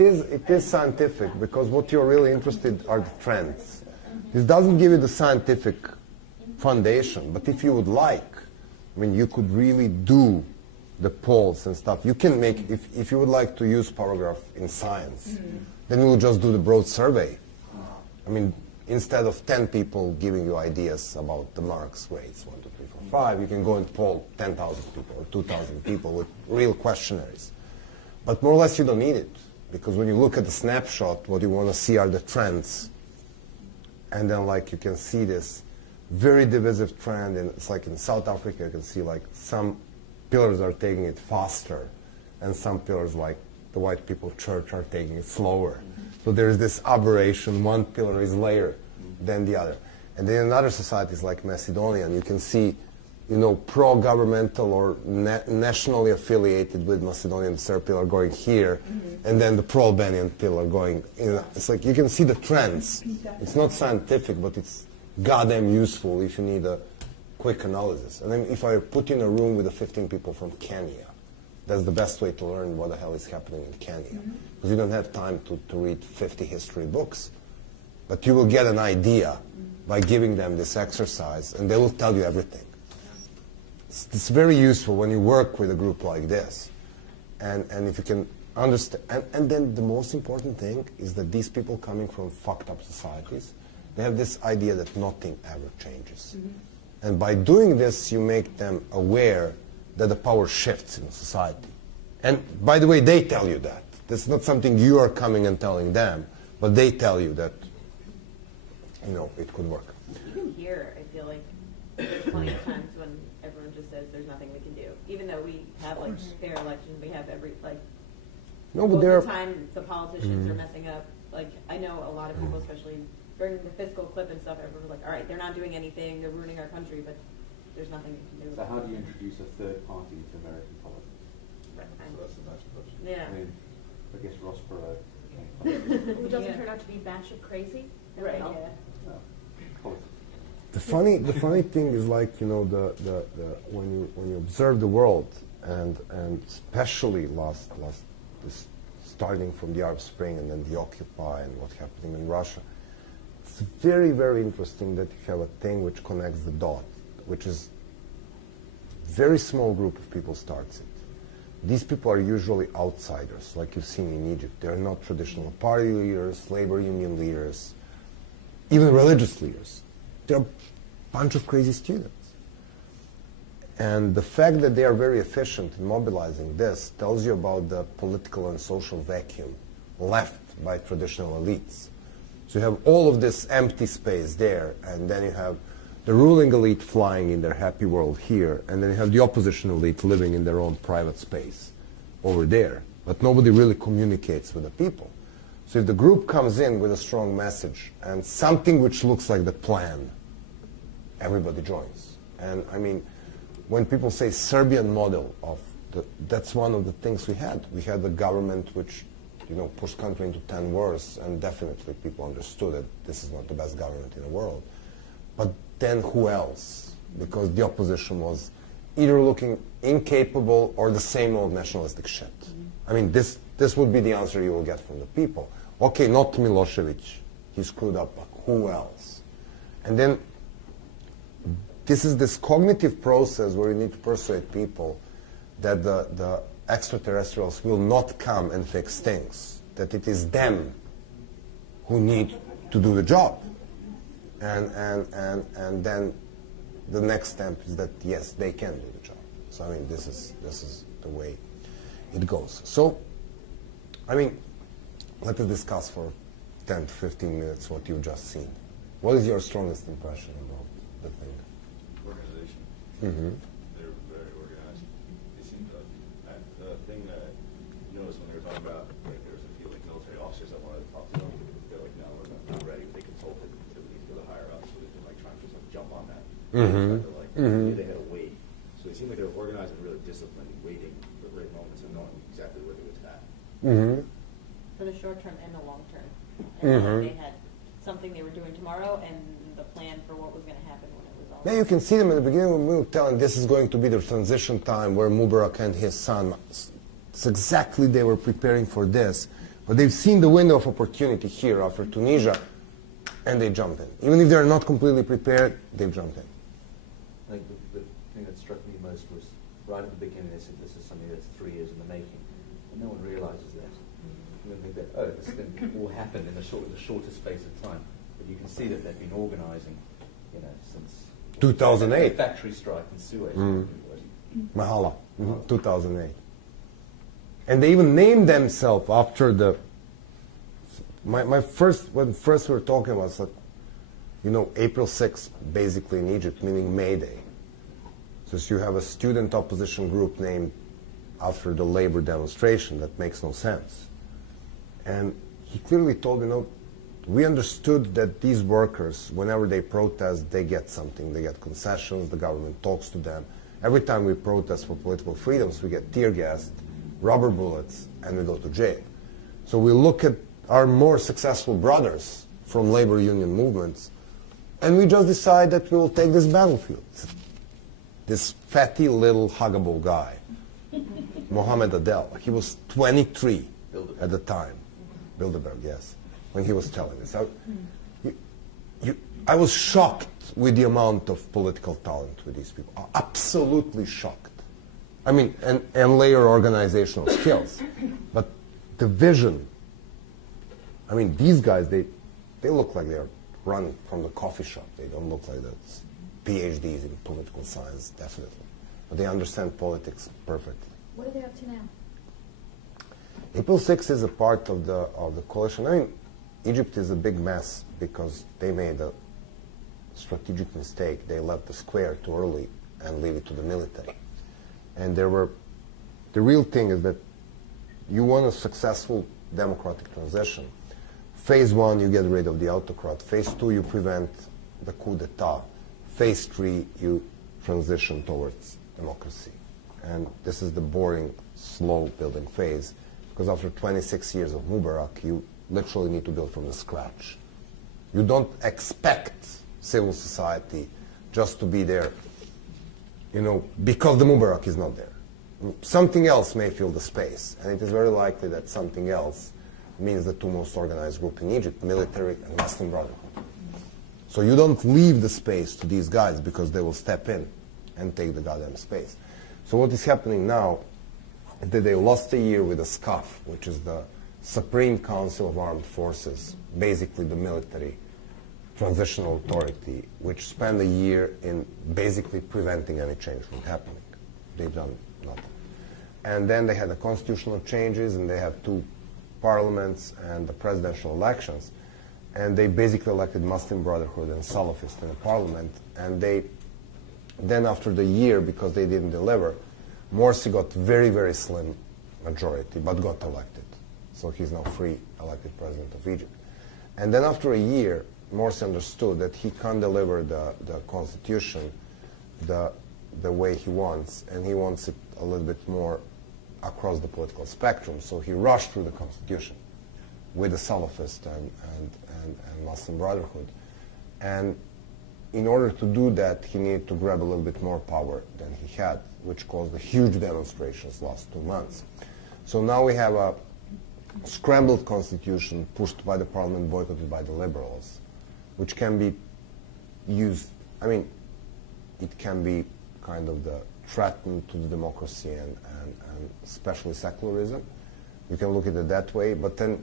it is scientific, because what you're really interested are the trends. This doesn't give you the scientific foundation, but if you would like, I mean, you could really do the polls and stuff. You can make, if you would like to use paragraph in science, then you will just do the broad survey. I mean, instead of 10 people giving you ideas about the marks grades, 1, 2, 3, 4, 5, you can go and poll 10,000 people or 2,000 people with real questionnaires. But more or less you don't need it, because when you look at the snapshot, what you want to see are the trends. And then like you can see this very divisive trend, and it's like in South Africa you can see like some pillars are taking it faster, and some pillars like the white people church are taking it slower. So there's this aberration, one pillar is later than the other. And then in other societies like Macedonia, and you can see, you know, pro-governmental or nationally affiliated with Macedonian third pillar going here, and then the pro-Albanian pillar going, you know, it's like you can see the trends. It's not scientific, but it's goddamn useful if you need a quick analysis. And then if I put you in a room with the 15 people from Kenya, that's the best way to learn what the hell is happening in Kenya. Because you don't have time to read 50 history books. But you will get an idea by giving them this exercise, and they will tell you everything. It's very useful when you work with a group like this. And if you can understand, and then the most important thing is that these people coming from fucked up societies, they have this idea that nothing ever changes. And by doing this, you make them aware that the power shifts in society. And by the way, they tell you that. That's not something you are coming and telling them, but they tell you that, you know, it could work. Even here, I feel like there's plenty of times when everyone just says there's nothing we can do. Even though we have like fair elections, we have every, like, No, but most there of the are, time the politicians are messing up. Like, I know a lot of people, especially during the fiscal clip and stuff, everyone's like, all right, they're not doing anything, they're ruining our country, but there's nothing you can do. So how do you introduce a third party to American politics? Right. So that's the next question. Yeah. I mean, I guess Ross Perot Who doesn't Yeah. turn out to be batshit crazy? That Right. would help. Yeah. politics. the funny thing is, like, you know, when you observe the world, and especially this, starting from the Arab Spring and then the Occupy and what's happening in Russia, it's very, very interesting that you have a thing which connects the dot, which is very small group of people starts it. These people are usually outsiders, like you've seen in Egypt. They're not traditional party leaders, labor union leaders, even religious leaders. They're a bunch of crazy students. And the fact that they are very efficient in mobilizing this tells you about the political and social vacuum left by traditional elites. So you have all of this empty space there, and then you have the ruling elite flying in their happy world here, and then you have the opposition elite living in their own private space over there. But nobody really communicates with the people. So if the group comes in with a strong message and something which looks like the plan, everybody joins. And I mean, when people say Serbian model of that's one of the things we had. We had the government which, you know, pushed country into 10 wars, and definitely people understood that this is not the best government in the world. But then who else? Because the opposition was either looking incapable or the same old nationalistic shit. I mean, this would be the answer you will get from the people. Okay, not Milosevic, he screwed up, but who else? And then this is this cognitive process where you need to persuade people that the extraterrestrials will not come and fix things, that it is them who need to do the job. And then the next step is that, yes, they can do the job. So, I mean, this is the way it goes. So, I mean, let us discuss for 10 to 15 minutes what you've just seen. What is your strongest impression about the thing? Organization. Mm-hmm. They're very organized. They seem to, and the thing that you noticed when they were talking about, like, there was a few like military officers that wanted to talk to them. They're like, no, we're not ready. They consulted to the higher ups, so they're like trying to just like jump on that. Mm-hmm. To, like, they had to wait. So they seemed like they were organized and really disciplined, waiting for the right moments and knowing exactly where they would attack. Mm-hmm. For the short term and the long term. Mhm. They had something they were doing tomorrow and the plan for what was going to happen when it was all Yeah, you can see them in the beginning when we were telling this is going to be the transition time where Mubarak and his son, it's exactly they were preparing for this. But they've seen the window of opportunity here after Tunisia, and they jump in. Even if they're not completely prepared, they jump in. I think the thing that struck me most was right at the beginning they said this is something that's 3 years in the making. And no one realizes that. You don't think that, oh, this thing all happened in the shortest space of time. But you can see that they've been organizing, since 2008. The factory strike in Suez. Mahala, 2008. And they even named themselves after the... when first we were talking about, it's like, April 6th, basically in Egypt, meaning May Day. So you have a student opposition group named after the labor demonstration. That makes no sense. And he clearly told, we understood that these workers, whenever they protest, they get something. They get concessions, the government talks to them. Every time we protest for political freedoms, we get tear gassed, rubber bullets, and we go to jail. So we look at our more successful brothers from labor union movements, and we just decide that we will take this battlefield. This fatty little huggable guy, Mohammed Adel, he was 23 at the time. Bilderberg, yes, when he was telling this. I was shocked with the amount of political talent with these people. Absolutely shocked. I mean, and layer organizational skills. But the vision, I mean, these guys, they look like they're run from the coffee shop. They don't look like the PhDs in political science, definitely. But they understand politics perfectly. What are they up to now? April 6th is a part of the coalition. I mean, Egypt is a big mess because they made a strategic mistake. They left the square too early and leave it to the military. And the real thing is that you want a successful democratic transition. Phase 1, you get rid of the autocrat. Phase 2, you prevent the coup d'etat. Phase 3, you transition towards democracy. And this is the boring, slow building phase, because after 26 years of Mubarak, you literally need to build from the scratch. You don't expect civil society just to be there, because the Mubarak is not there. Something else may fill the space, and it is very likely that something else means the two most organized groups in Egypt, military and Muslim Brotherhood. So you don't leave the space to these guys because they will step in and take the goddamn space. So what is happening now is that they lost a year with a SCAF, which is the Supreme Council of Armed Forces, basically the military transitional authority, which spent a year in basically preventing any change from happening. They've done nothing. And then they had the constitutional changes, and they have two parliaments and the presidential elections. And they basically elected Muslim Brotherhood and Salafists in the parliament. And then after the year, because they didn't deliver, Morsi got very, very slim majority, but got elected. So he's now free elected president of Egypt. And then after a year, Morsi understood that he can't deliver the constitution the way he wants, and he wants it a little bit more across the political spectrum. So he rushed through the constitution with the Salafist and Muslim Brotherhood. And in order to do that, he needed to grab a little bit more power than he had, which caused the huge demonstrations last 2 months. So now we have a scrambled constitution pushed by the parliament, boycotted by the liberals, which can be used, it can be kind of the threaten to the democracy and especially secularism. You can look at it that way, but then,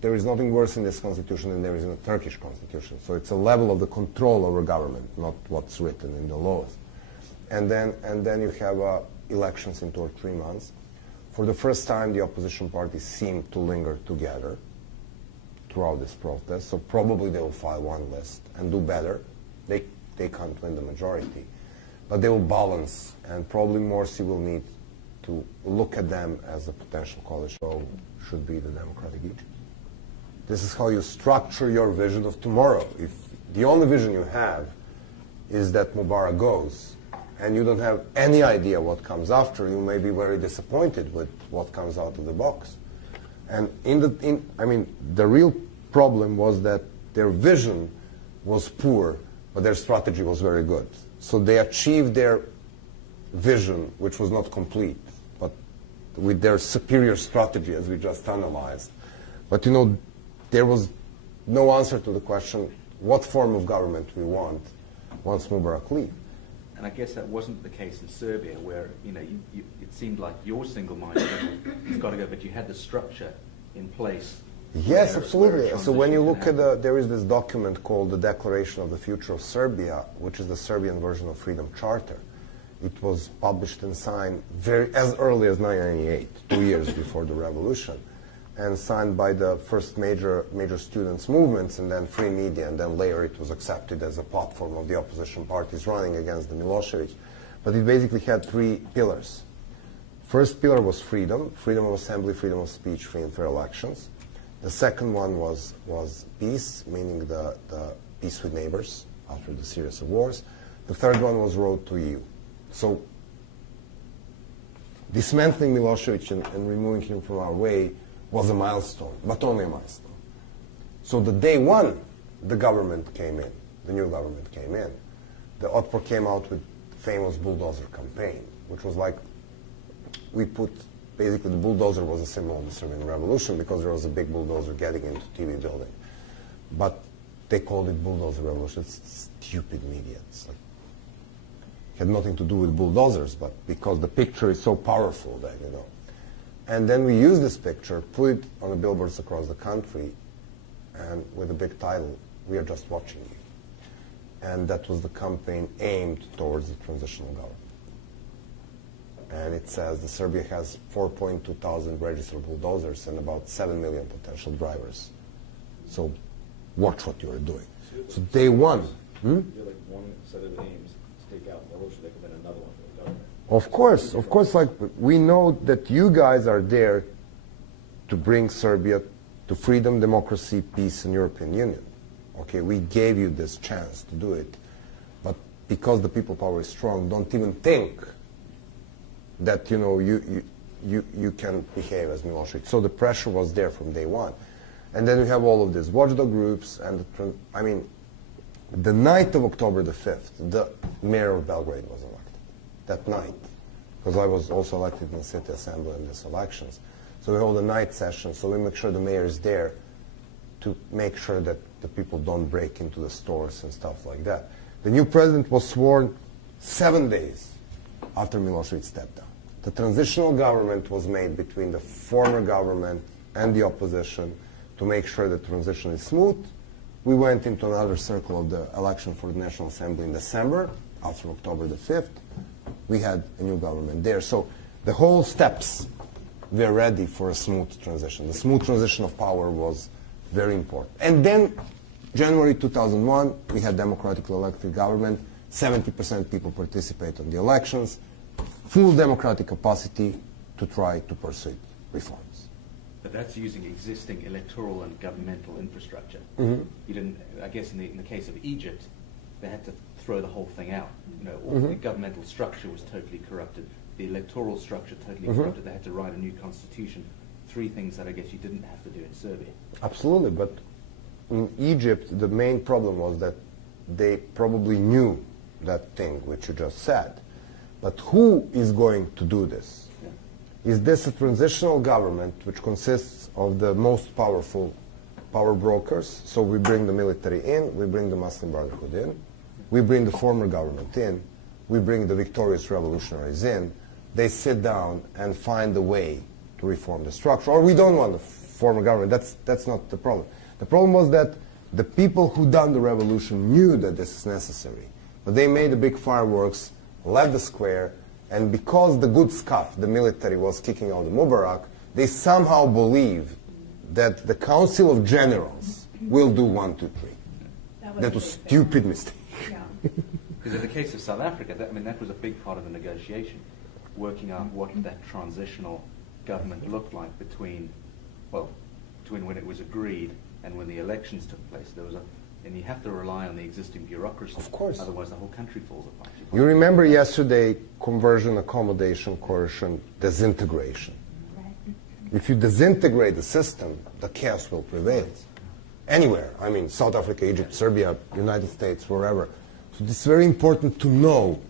there is nothing worse in this constitution than there is in the Turkish constitution. So it's a level of the control over government, not what's written in the laws. And then you have elections in 2 or 3 months. For the first time, the opposition parties seem to linger together throughout this process. So probably they will file one list and do better. They can't win the majority, but they will balance, and probably Morsi will need to look at them as a potential coalition. So should be the democratic Egypt. This is how you structure your vision of tomorrow. If the only vision you have is that Mubarak goes, and you don't have any idea what comes after, you may be very disappointed with what comes out of the box. And the real problem was that their vision was poor, but their strategy was very good. So they achieved their vision, which was not complete, but with their superior strategy, as we just analyzed, But there was no answer to the question, what form of government we want once Mubarak leaves. And I guess that wasn't the case in Serbia, where it seemed like your single-minded, it's got to go, but you had the structure in place. Yes, absolutely. So when you look at there is this document called the Declaration of the Future of Serbia, which is the Serbian version of Freedom Charter. It was published and signed as early as 1998, 2 years before the revolution, and signed by the first major students' movements, and then free media, and then later it was accepted as a platform of the opposition parties running against the Milosevic. But it basically had 3 pillars. First pillar was freedom of assembly, freedom of speech, free and fair elections. The second one was peace, meaning the peace with neighbors after the series of wars. The third one was road to EU. So dismantling Milosevic and removing him from our way was a milestone, but only a milestone. So the day one, the government came in, the new government came in. The Otpor came out with the famous bulldozer campaign, which was like, basically the bulldozer was a symbol of the Serbian Revolution because there was a big bulldozer getting into TV building. But they called it bulldozer revolution. It's stupid media. It's like, it had nothing to do with bulldozers, but because the picture is so powerful that, And then we used this picture, put it on the billboards across the country, and with a big title, "We are just watching you." And that was the campaign aimed towards the transitional government. And it says that Serbia has 4.2 thousand registered bulldozers and about 7 million potential drivers. So watch what you are doing. So day one. You're like one set of aims to take out Milosevic and then another one for the government. Of course, like we know that you guys are there to bring Serbia to freedom, democracy, peace, and European Union. Okay, we gave you this chance to do it. But because the people power is strong, don't even think that you can behave as Milosevic. So the pressure was there from day one. And then we have all of these watchdog groups, and the night of October the 5th, the mayor of Belgrade was elected. That night, because I was also elected in the city assembly in these elections. So we hold a night session, so we make sure the mayor is there to make sure that the people don't break into the stores and stuff like that. The new president was sworn 7 days after Milosevic stepped down. The transitional government was made between the former government and the opposition to make sure the transition is smooth. We went into another circle of the election for the National Assembly in December, after October the 5th. We had a new government there. So the whole steps were ready for a smooth transition. The smooth transition of power was very important. And then, January 2001, we had democratically elected government. 70% people participate in the elections. Full democratic capacity to try to pursue reforms. But that's using existing electoral and governmental infrastructure. Mm-hmm. You didn't, I guess in the case of Egypt, they had to throw the whole thing out. All the governmental structure was totally corrupted. The electoral structure totally corrupted. They had to write a new constitution. 3 things that I guess you didn't have to do in Serbia. Absolutely, but in Egypt, the main problem was that they probably knew that thing which you just said. But who is going to do this? Yeah. Is this a transitional government which consists of the most powerful power brokers? So we bring the military in, we bring the Muslim Brotherhood in, we bring the former government in, we bring the victorious revolutionaries in. They sit down and find a way to reform the structure. Or we don't want the former government. That's not the problem. The problem was that the people who done the revolution knew that this is necessary. But they made the big fireworks, left the square, and because the good scuff, the military, was kicking out the Mubarak, they somehow believed that the Council of Generals will do 1, 2, 3. That was a stupid mistake. Because in the case of South Africa, that was a big part of the negotiation, working out what that transitional government looked like between when it was agreed and when the elections took place. And you have to rely on the existing bureaucracy. Of course. Otherwise the whole country falls apart. You remember yesterday, conversion, accommodation, coercion, disintegration. If you disintegrate the system, the chaos will prevail. Anywhere. South Africa, Egypt, Serbia, United States, wherever. So it's very important to know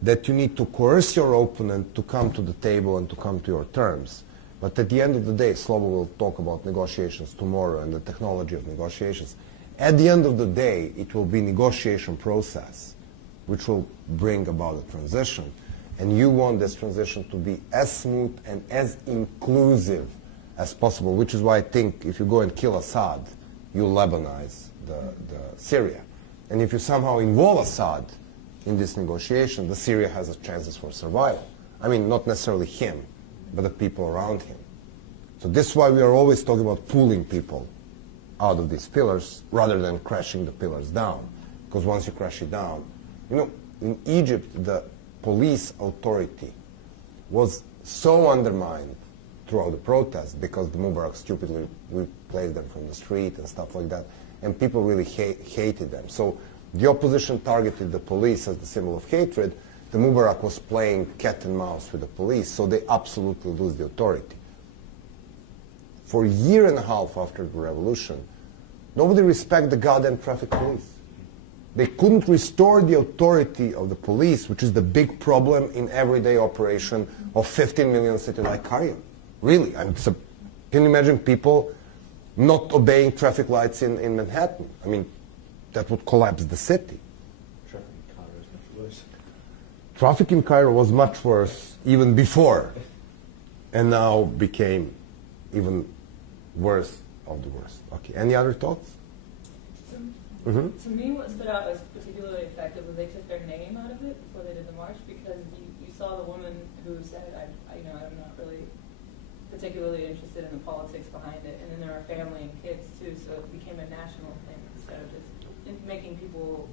that you need to coerce your opponent to come to the table and to come to your terms. But at the end of the day, Slobo will talk about negotiations tomorrow and the technology of negotiations. At the end of the day, it will be negotiation process which will bring about a transition. And you want this transition to be as smooth and as inclusive as possible, which is why I think if you go and kill Assad, you Lebanize the Syria. And if you somehow involve Assad in this negotiation, the Syria has a chances for survival. I mean, not necessarily him, but the people around him. So this is why we are always talking about pulling people out of these pillars rather than crashing the pillars down. Because once you crash it down, you know, in Egypt, the police authority was so undermined throughout the protests because the Mubarak stupidly replaced them from the street and stuff like that. And people really hated them. So the opposition targeted the police as the symbol of hatred. The Mubarak was playing cat and mouse with the police, so they absolutely lose the authority. For a year and a half after the revolution, nobody respected the goddamn traffic police. They couldn't restore the authority of the police, which is the big problem in everyday operation of 15 million city like Cairo. Really, can you imagine people not obeying traffic lights in Manhattan? I mean, that would collapse the city. Traffic in Cairo is much worse. Traffic in Cairo was much worse even before, and now became even worse of the worst. Okay, any other thoughts? To me, what stood out as particularly effective was they took their name out of it before they did the march, because you saw the woman who said, I'm not really particularly interested in the politics behind it, and then there were family and kids too, so it became a national thing instead of just making people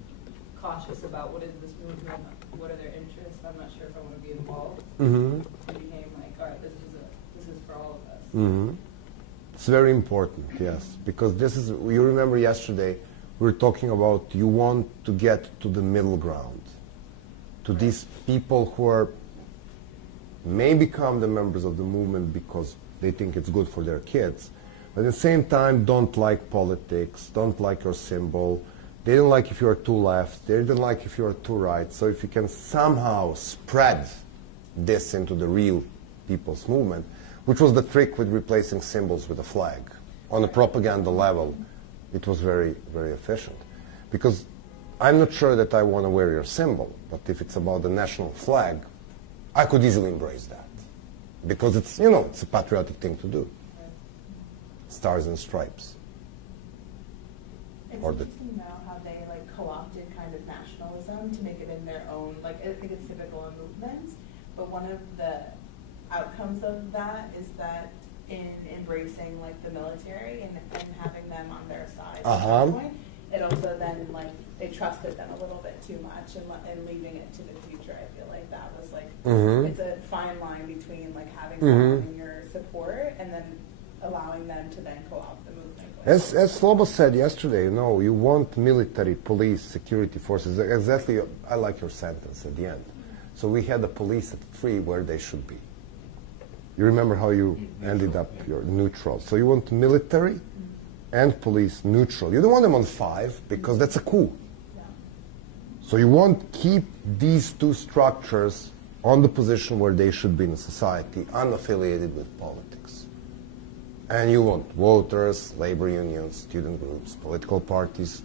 cautious about what is this movement, what are their interests, I'm not sure if I want to be involved. It became like, all right, this is for all of us. It's very important, yes, because this is, you remember yesterday, we were talking about you want to get to the middle ground, to these people who are may become the members of the movement because they think it's good for their kids, but at the same time don't like politics, don't like your symbol, they don't like if you are too left, they don't like if you are too right. So if you can somehow spread this into the real people's movement, which was the trick with replacing symbols with a flag. On a propaganda level, it was very, very efficient. Because I'm not sure that I want to wear your symbol, but if it's about the national flag, I could easily embrace that. Because it's, you know, it's a patriotic thing to do. Stars and stripes. It's Or the interesting now how they co-opted kind of nationalism to make it in their own, I think it's typical in movements, but one of the outcomes of that is that in embracing the military and having them on their side at some point, it also then they trusted them a little bit too much and leaving it to the future. I feel like that was it's a fine line between having them in your support and then allowing them to then co-opt the movement. As Slobo said yesterday, you want military, police, security forces. Exactly, I like your sentence at the end. So we had the police at 3 where they should be. You remember how you ended up your neutral. So you want military and police neutral. You don't want them on 5 because that's a coup. Yeah. So you want to keep these 2 structures on the position where they should be in society, unaffiliated with politics. And you want voters, labor unions, student groups, political parties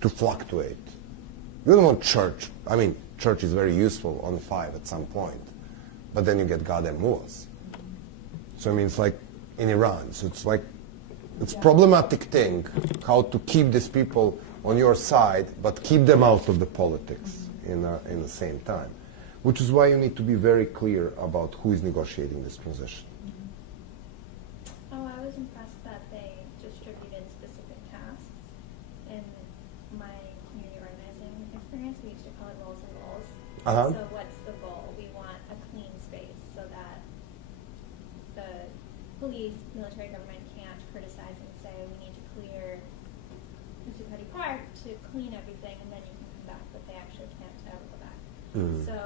to fluctuate. You don't want church. I mean, church is very useful on 5 at some point. But then you get goddamn mullahs. So I mean, it's like in Iran. So it's it's problematic thing how to keep these people on your side, but keep them out of the politics in the same time. Which is why you need to be very clear about who is negotiating this transition. Oh, I was impressed that they distributed specific tasks. In my community organizing experience, we used to call it roles and roles. So what's the goal? We want a clean space so that the police, military, government can't criticize and say we need to clear Musicati Park to clean everything and then you can come back, but they actually can't ever go back. So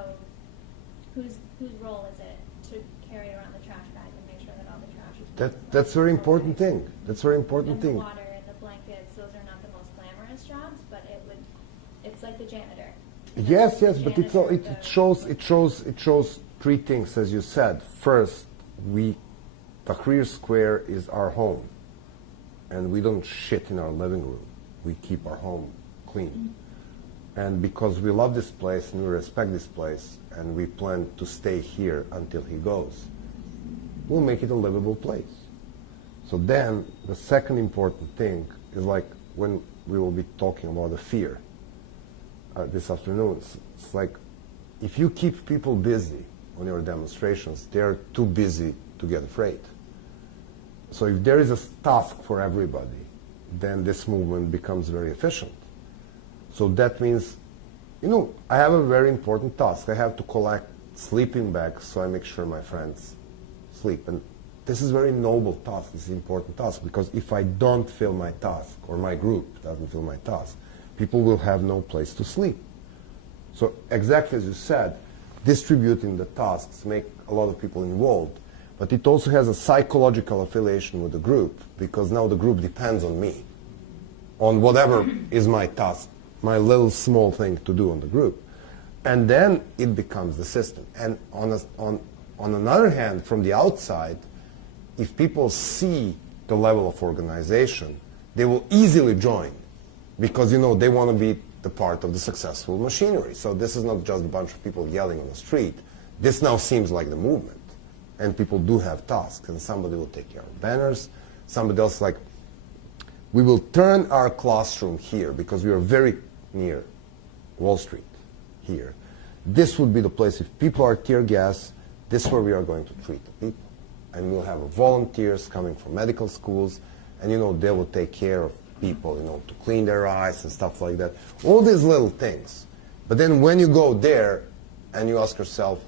whose role is it to carry around the trash bag and make sure that all the trash is That's a very important thing. That's a very important and thing. the water and the blankets, those are not the most glamorous jobs, but it's like the janitor. Yes, but it shows 3 things, as you said. First, we Tahrir Square is our home, and we don't shit in our living room. We keep our home clean. And because we love this place and we respect this place and we plan to stay here until he goes, we'll make it a livable place. So then the second important thing is like when we will be talking about the fear this afternoon. It's like if you keep people busy on your demonstrations, they're too busy to get afraid. So if there is a task for everybody, then this movement becomes very efficient. So that means, you know, I have a very important task. I have to collect sleeping bags so I make sure my friends sleep. And this is a very noble task. This is an important task because if I don't fill my task or my group doesn't fill my task, people will have no place to sleep. So exactly as you said, distributing the tasks make a lot of people involved, but it also has a psychological affiliation with the group because now the group depends on me, on whatever is my task, my little small thing to do on the group. And then it becomes the system. And on another hand, from the outside, if people see the level of organization, they will easily join because, you know, they want to be the part of the successful machinery. So this is not just a bunch of people yelling on the street. This now seems like the movement. And people do have tasks, and somebody will take care of banners. Somebody else, like, we will turn our classroom here because we are very near Wall Street here. This would be the place, if people are tear gas, this is where we are going to treat the people. And we'll have volunteers coming from medical schools, and, you know, they will take care of people, you know, to clean their eyes and stuff like that. All these little things. But then when you go there and you ask yourself,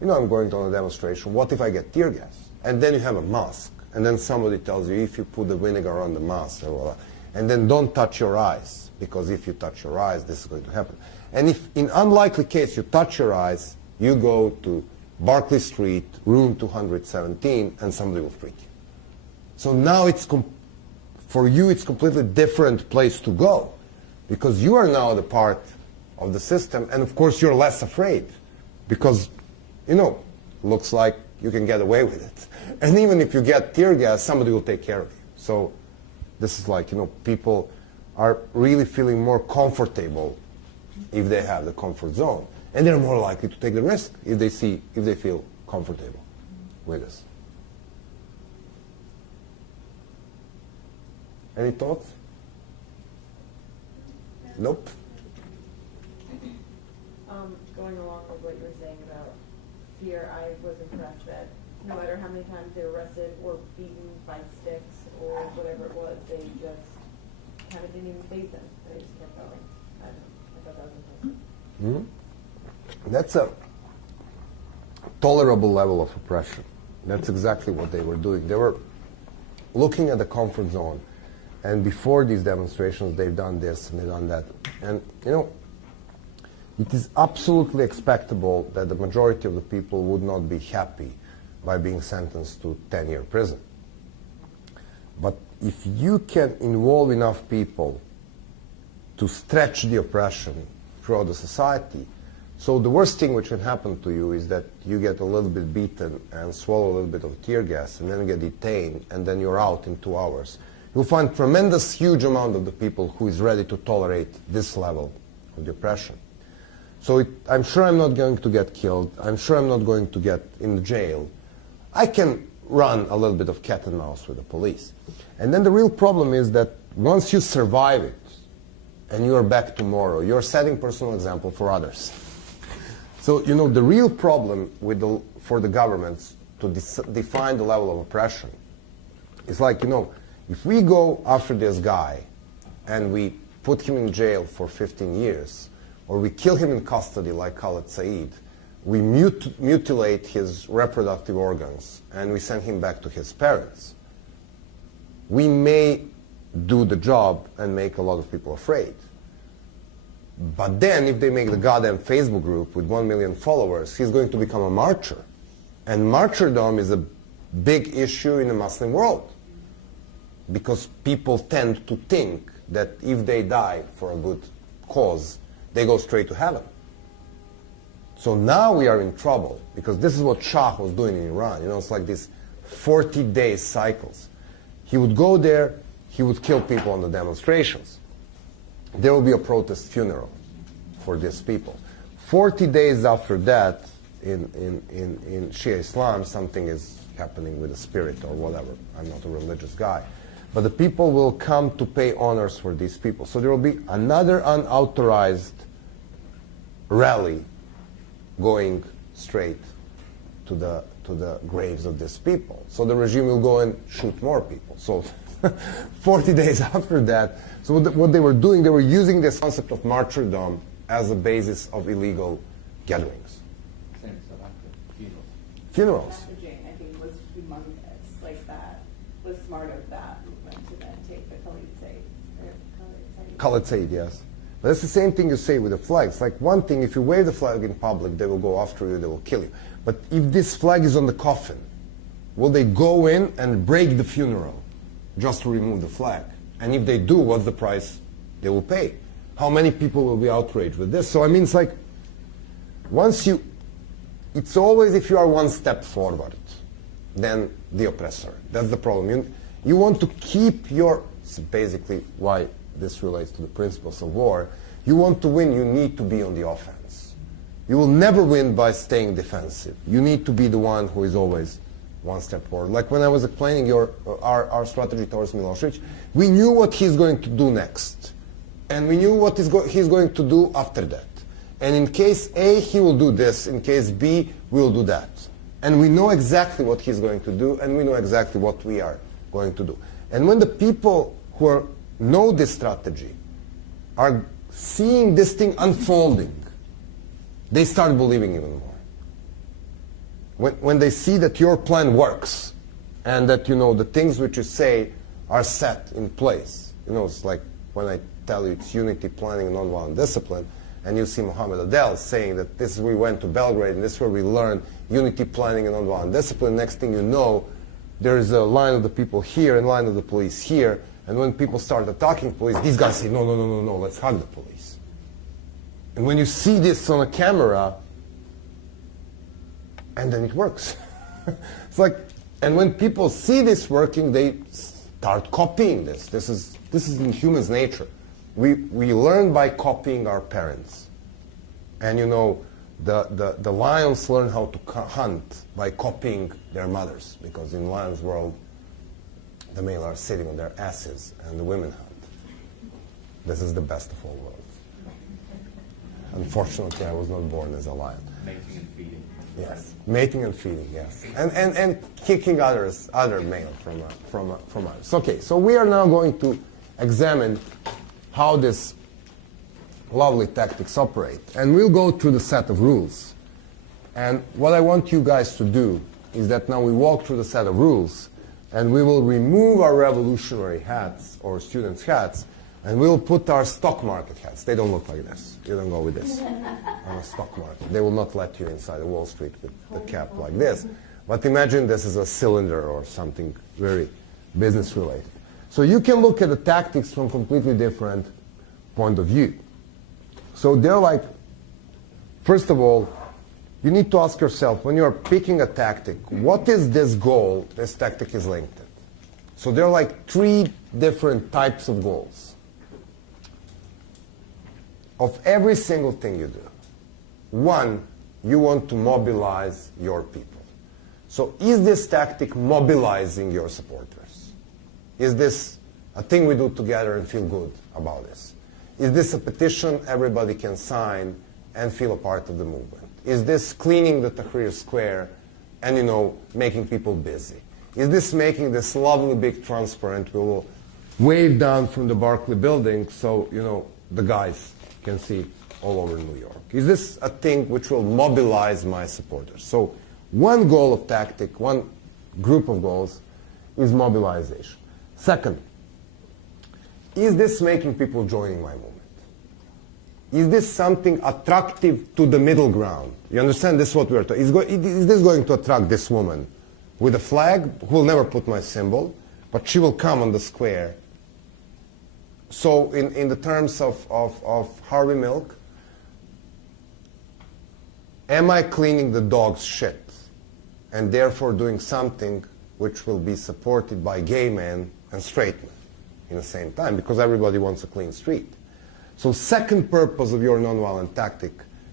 you know, I'm going to a demonstration, what if I get tear gas? And then you have a mask, and then somebody tells you if you put the vinegar on the mask, and then don't touch your eyes, because if you touch your eyes, this is going to happen. And if in unlikely case you touch your eyes, you go to Barclay Street, room 217, and somebody will freak you. So now it's for you, it's completely different place to go, because you are now the part of the system, and of course you're less afraid, because, you know, looks like you can get away with it. And even if you get tear gas, somebody will take care of you. So this is like, you know, people are really feeling more comfortable if they have the comfort zone. And they're more likely to take the risk if they feel comfortable with this. Any thoughts? Nope. Going along with what you were saying about fear, I was impressed that no matter how many times they were arrested or beaten by sticks or whatever it was, they just kind of didn't even faze them. They just kept going. I thought that was impressive. Mm-hmm. That's a tolerable level of oppression. That's exactly what they were doing. They were looking at the comfort zone. And before these demonstrations, they've done this and they've done that. And, you know, it is absolutely expectable that the majority of the people would not be happy by being sentenced to 10-year prison. But if you can involve enough people to stretch the oppression throughout the society, so the worst thing which can happen to you is that you get a little bit beaten and swallow a little bit of tear gas and then you get detained and then you're out in 2 hours. You'll find tremendous huge amount of the people who is ready to tolerate this level of the oppression. So I'm sure I'm not going to get killed. I'm sure I'm not going to get in jail. I can run a little bit of cat and mouse with the police. And then the real problem is that once you survive it and you are back tomorrow, you're setting personal example for others. So, you know, the real problem for the governments to define the level of oppression is like, you know, if we go after this guy and we put him in jail for 15 years, or we kill him in custody like Khaled Said, we mutilate his reproductive organs, and we send him back to his parents, we may do the job and make a lot of people afraid. But then if they make the goddamn Facebook group with 1 million followers, he's going to become a martyr. And martyrdom is a big issue in the Muslim world, because people tend to think that if they die for a good cause, they go straight to heaven. So now we are in trouble, because this is what Shah was doing in Iran. You know, it's like this 40-day cycles. He would go there, he would kill people on the demonstrations. There will be a protest funeral for these people. 40 days after that, in Shia Islam, something is happening with the spirit or whatever. I'm not a religious guy. But the people will come to pay honors for these people. So there will be another unauthorized rally going straight to the graves of these people. So the regime will go and shoot more people. So 40 days after that, so what they were doing, they were using this concept of martyrdom as a basis of illegal gatherings. Same in South Africa, Funerals. Messaging, I think, was humongous. Like that was smart of that movement to then take the Khalid Said, yes. But that's the same thing you say with the flags. Like one thing, if you wave the flag in public, they will go after you, they will kill you. But if this flag is on the coffin, will they go in and break the funeral just to remove the flag? And if they do, what's the price they will pay? How many people will be outraged with this? So I mean, it's like, it's always if you are one step forward, then the oppressor. That's the problem. You want to keep it's basically why this relates to the principles of war. You want to win, you need to be on the offense. You will never win by staying defensive. You need to be the one who is always one step forward. Like when I was explaining our strategy towards Milosevic, we knew what he's going to do next. And we knew what he's going to do after that. And in case A, he will do this. In case B, we will do that. And we know exactly what he's going to do, and we know exactly what we are going to do. And when the people who know this strategy are seeing this thing unfolding, they start believing even more. When they see that your plan works and that, the things which you say are set in place. It's like when I tell you it's unity, planning, and nonviolent discipline, and you see Mohammed Adel saying that we went to Belgrade and this is where we learned unity, planning, and nonviolent discipline. Next thing you know, there is a line of the people here and line of the police here. And when people start attacking police, these guys say, no, let's hug the police. And when you see this on a camera, and then it works. It's like, and when people see this working, they start copying this. This is in human's nature. We learn by copying our parents. And the lions learn how to hunt by copying their mothers, because in lions' world, the male are sitting on their asses and the women hunt. This is the best of all worlds. Unfortunately, I was not born as a lion. Mating and feeding. Yes, mating and feeding, yes. And kicking other male from others. Okay, so we are now going to examine how this lovely tactics operate. And we'll go through the set of rules. And what I want you guys to do is that now we walk through the set of rules, and we will remove our revolutionary hats or students' hats, and we'll put our stock market hats. They don't look like this. You don't go with this on a stock market. They will not let you inside a Wall Street with the cap like this. But imagine this is a cylinder or something very business-related. So you can look at the tactics from a completely different point of view. So they're like, first of all, you need to ask yourself, when you're picking a tactic, what is this goal this tactic is linked to? So there are like 3 different types of goals of every single thing you do. 1, you want to mobilize your people. So is this tactic mobilizing your supporters? Is this a thing we do together and feel good about this? Is this a petition everybody can sign and feel a part of the movement? Is this cleaning the Tahrir Square and, making people busy? Is this making this lovely big transparent we will wave down from the Barclay building so, the guys can see all over New York? Is this a thing which will mobilize my supporters? So one goal of tactic, one group of goals is mobilization. Second, is this making people joining my movement? Is this something attractive to the middle ground? You understand? This is what we're talking about. Is this going to attract this woman with a flag who will never put my symbol, but she will come on the square? So in the terms of Harvey Milk, am I cleaning the dog's shit and therefore doing something which will be supported by gay men and straight men in the same time, because everybody wants a clean street. So second purpose of your nonviolent tactic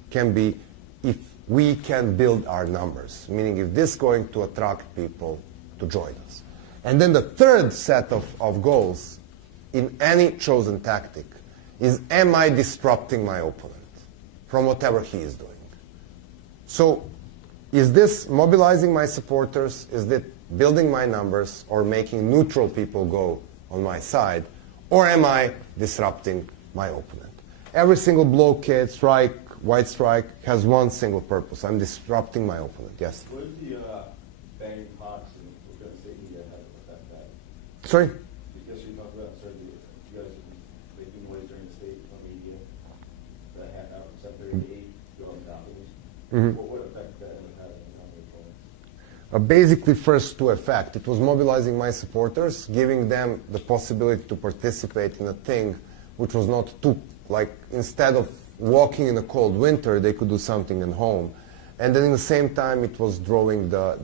can be if we can build our numbers, meaning if this is going to attract people to join us. And then the third set of goals in any chosen tactic is, am I disrupting my opponent from whatever he is doing? So is this mobilizing my supporters? Is it building my numbers or making neutral people go on my side? Or am I disrupting my opponent? Every single blockade, strike, white strike has one single purpose. I'm disrupting my opponent. Yes? What did the banning pots and what state media have to affect that? Sorry? Because you talked about, sorry, you guys have been making waves during the state media that had out from 7:30 to 8 go on companies. What effect that would have on company performance? Basically, first to effect. It was mobilizing my supporters, giving them the possibility to participate in a thing which was not too, like, instead of walking in a cold winter, they could do something at home. And then in the same time, it was drawing there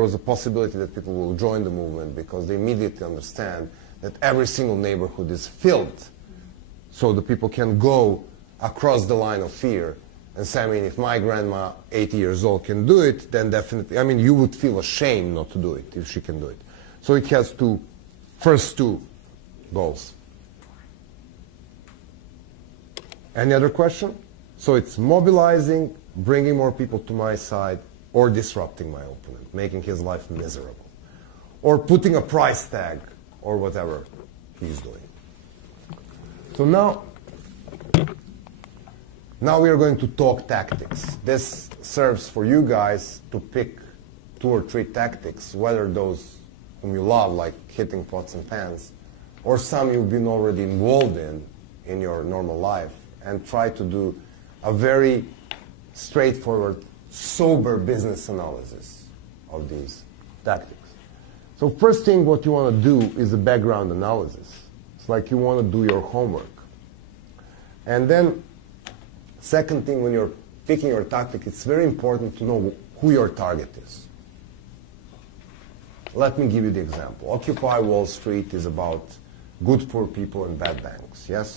was a possibility that people will join the movement because they immediately understand that every single neighborhood is filled. So the people can go across the line of fear and say, I mean, if my grandma, 80 years old, can do it, then definitely, I mean, you would feel ashamed not to do it if she can do it. So it has first two goals. Any other question? So it's mobilizing, bringing more people to my side, or disrupting my opponent, making his life miserable, or putting a price tag, or whatever he's doing. So now we are going to talk tactics. This serves for you guys to pick 2 or 3 tactics, whether those whom you love, like hitting pots and pans, or some you've been already involved in your normal life, and try to do a very straightforward, sober business analysis of these tactics. So first thing what you want to do is a background analysis. It's like you want to do your homework. And then second thing, when you're picking your tactic, it's very important to know who your target is. Let me give you the example. Occupy Wall Street is about good poor people and bad banks, yes?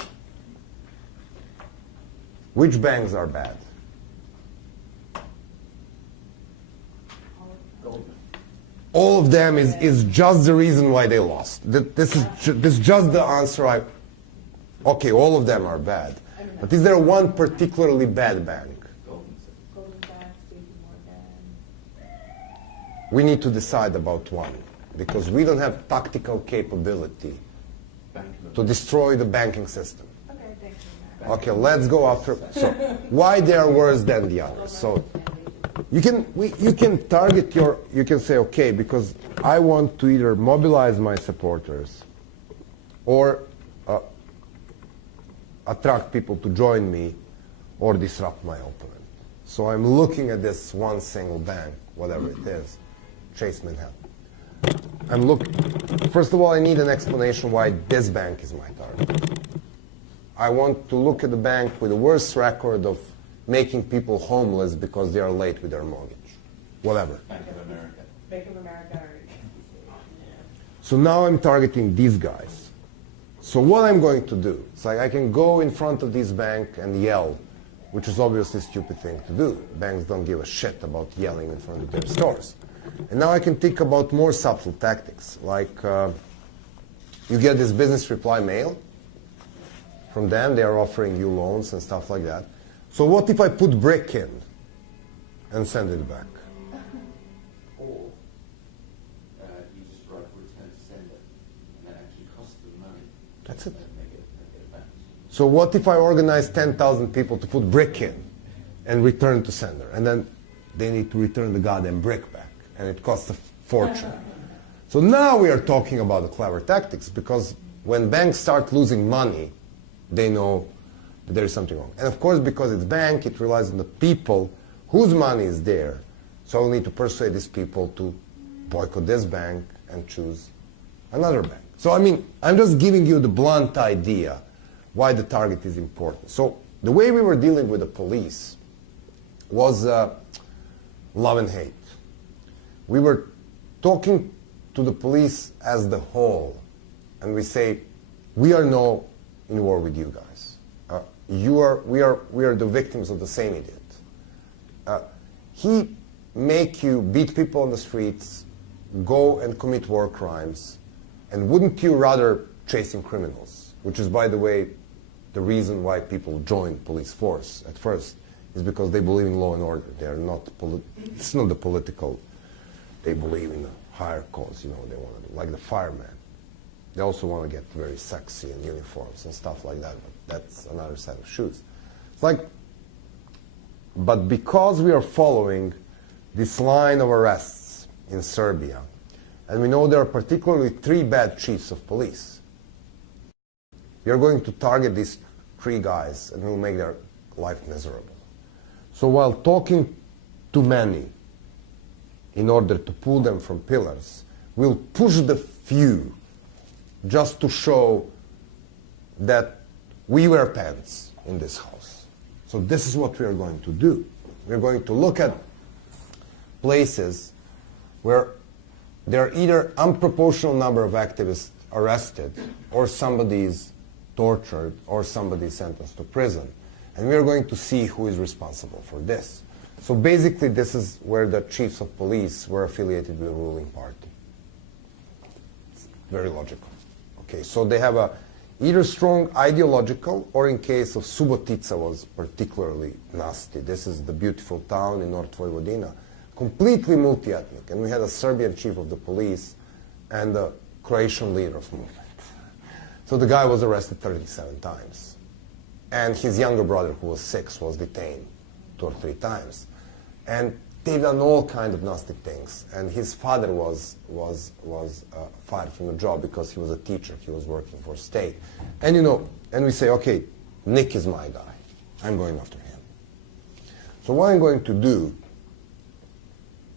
Which banks are bad? All of them is just the reason why they lost. This is just the answer. Okay, all of them are bad. But is there one particularly bad bank? Goldman Sachs, JP Morgan. We need to decide about one, because we don't have tactical capability to destroy the banking system. Okay, thanks for that. Okay, let's go after. So, why they are worse than the others? So, you can target you can say, okay, because I want to either mobilize my supporters or attract people to join me or disrupt my opponent. So I'm looking at this one single bank, whatever it is, Chase Manhattan. First of all, I need an explanation why this bank is my target. I want to look at the bank with the worst record of making people homeless because they are late with their mortgage. Whatever. Bank of America. Bank of America or So now I'm targeting these guys. So what I'm going to do, it's like I can go in front of this bank and yell, which is obviously a stupid thing to do. Banks don't give a shit about yelling in front of their stores. And now I can think about more subtle tactics, like you get this business reply mail from them. They are offering you loans and stuff like that. So what if I put brick in and send it back? Or you just write return to sender, and that actually costs them money. That's it. And they get back. So what if I organize 10,000 people to put brick in and return to sender, and then they need to return the goddamn brick back, and it costs a fortune. So now we are talking about the clever tactics, because when banks start losing money, they know that there is something wrong. And of course, because it's bank, it relies on the people whose money is there. So I'll need to persuade these people to boycott this bank and choose another bank. So I mean, I'm just giving you the blunt idea why the target is important. So the way we were dealing with the police was love and hate. we were talking to the police as the whole, and we say, we are no in war with you guys. We are the victims of the same idiot. He make you beat people on the streets, go and commit war crimes, and wouldn't you rather chasing criminals? Which is, by the way, the reason why people join police force at first, is because they believe in law and order. They are not, it's not the political, they believe in a higher cause, you know, they want to do, like the firemen. They also want to get very sexy in uniforms and stuff like that, but that's another set of shoes. It's like, but because we are following this line of arrests in Serbia, and we know there are particularly 3 bad chiefs of police, we are going to target these 3 guys and we'll make their life miserable. So while talking to many in order to pull them from pillars, we'll push the few just to show that we wear pants in this house. So this is what we are going to do. We're going to look at places where there are either unproportional number of activists arrested, or somebody is tortured, or somebody is sentenced to prison. And we are going to see who is responsible for this. So basically this is where the chiefs of police were affiliated with the ruling party. It's very logical. Okay, so they have a either strong ideological, or in case of Subotica was particularly nasty. This is the beautiful town in North Vojvodina, completely multi-ethnic. And we had a Serbian chief of the police and a Croatian leader of movement. So the guy was arrested 37 times. And his younger brother, who was 6, was detained 2 or 3 times. And they've done all kinds of nasty things. And his father was fired from the job because he was a teacher. He was working for state. And you know, and we say, okay, Nick is my guy. I'm going after him. So what I'm going to do